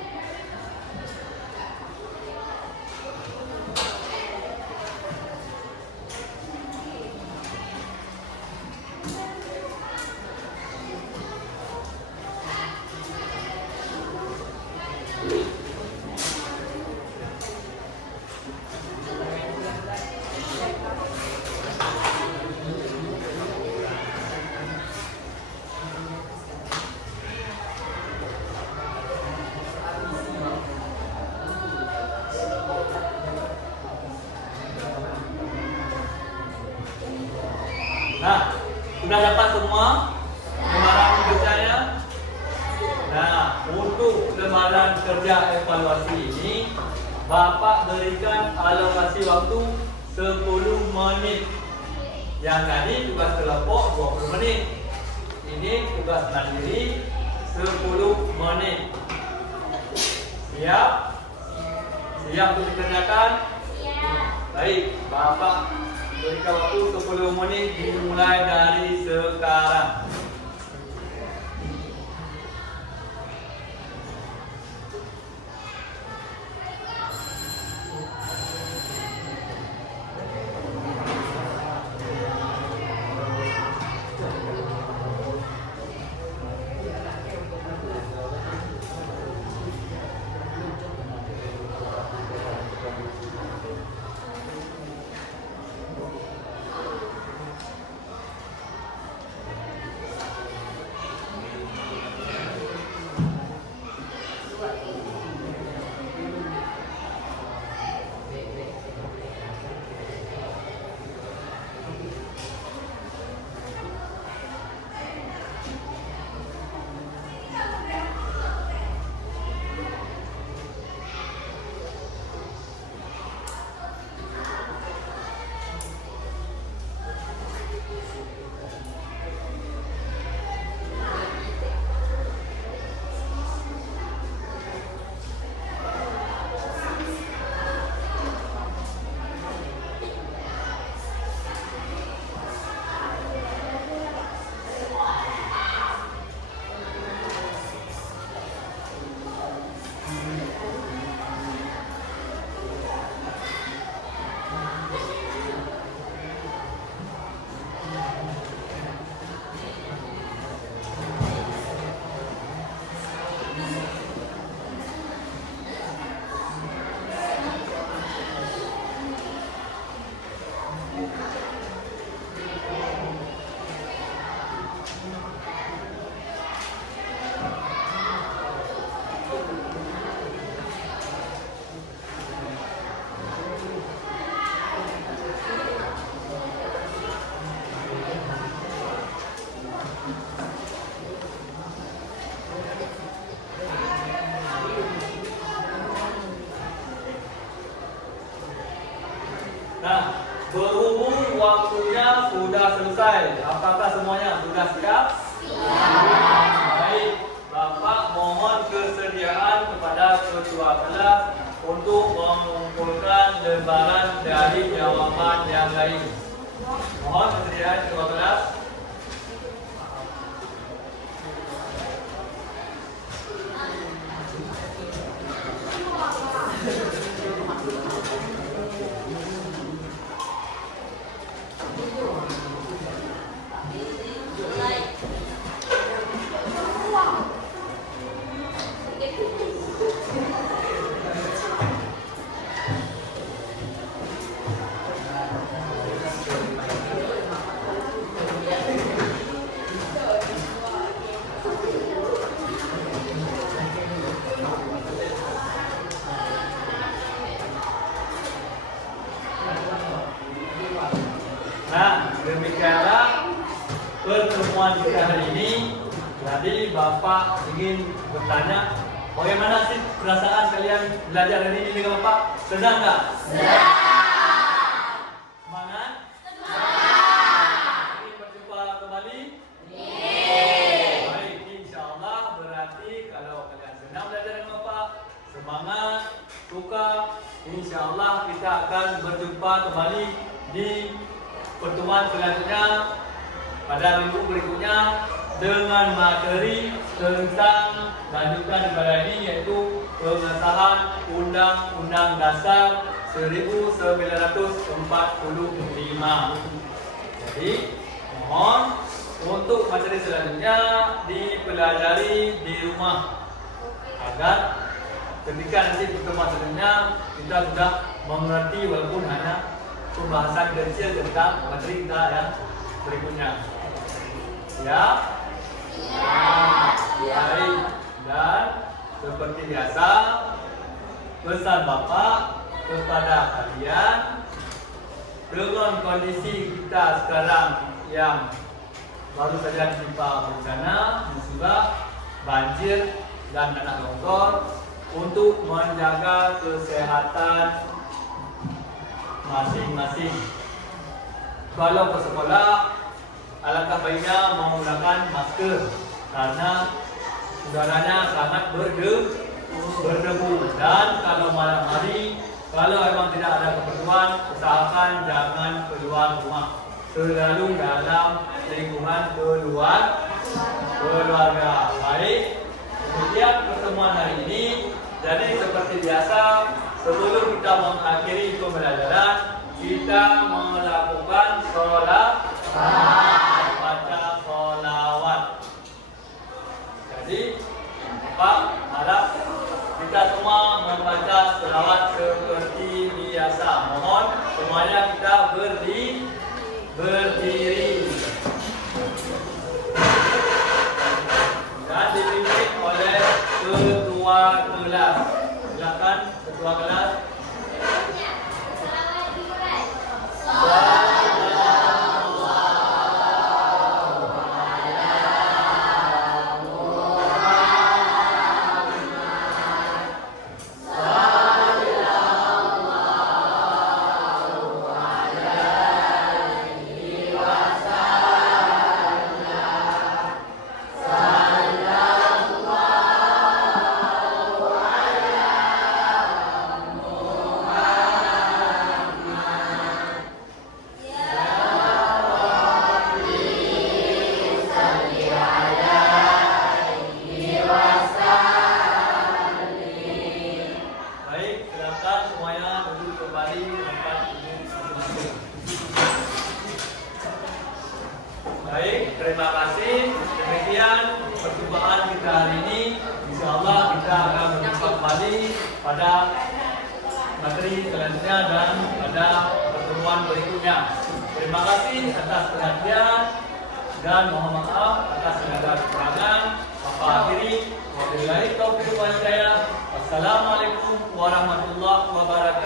Nah, sudah dapat semua lembaran kerjanya? Nah, untuk lembaran kerja evaluasi ini, Bapak berikan alokasi waktu 10 menit. Yang tadi tugas kelompok 20 menit. Ini tugas mandiri 10 menit. Siap? Siap untuk dikerjakan? Siap. Baik, Bapak berikan waktu 10 menit dimulai dari sekarang. Nah, berhubung waktunya sudah selesai. Apakah semuanya sudah siap? Siap. Baik, Bapak mohon kesediaan kepada ketua kelas untuk mengumpulkan lembaran dari jawaban yang lain. Mohon kesediaan ketua kelas. Nah, demikianlah pertemuan kita hari ini. Jadi Bapak ingin bertanya, bagaimana sih perasaan kalian belajar hari ini dengan Bapak? Senang nggak? Senang. Semangat? Semangat. Ingin berjumpa kembali? Baik, insya Allah berarti kalau kalian senang belajar dengan Bapak, semangat, suka, insya Allah kita akan berjumpa kembali di pertemuan selanjutnya pada minggu berikutnya dengan materi tentang lanjutan daripada ini, yaitu pengesahan Undang-Undang Dasar 1945. Jadi mohon untuk materi selanjutnya dipelajari di rumah agar ketika nanti pertemuan selanjutnya kita sudah mengerti walaupun hanya pembahasan kecil tentang materi kita yang berikutnya. Siap? Siap. Baik. Dan seperti biasa, pesan Bapak kepada kalian, dengan kondisi kita sekarang yang baru saja ditimpa bencana, musibah, banjir dan tanah longsor, untuk menjaga kesehatan masing-masing. Kalau ke sekolah, alangkah baiknya menggunakan masker karena udaranya sangat berdebu. Dan kalau malam hari, kalau memang tidak ada keperluan, usahakan jangan keluar rumah, selalu dalam lingkungan keluarga. Baik, demikian pertemuan hari ini. Jadi seperti biasa, sebelum kita mengakhiri pembelajaran, kita melakukan sholat, baca sholawat. Jadi, Pak harap kita semua membaca sholawat seperti biasa. Mohon semuanya kita berdiri dan dipimpin oleh ketua kelas. Silakan ketua kelas. Baik, terima kasih. Demikian perjumpaan kita hari ini. Insyaallah kita akan berjumpa kembali pada materi selanjutnya dan pada pertemuan berikutnya. Terima kasih atas perhatian dan mohon maaf atas segala kekurangan. Bapak akhiri, wabillahi taufiq wal hidayah. Wassalamualaikum warahmatullahi wabarakatuh.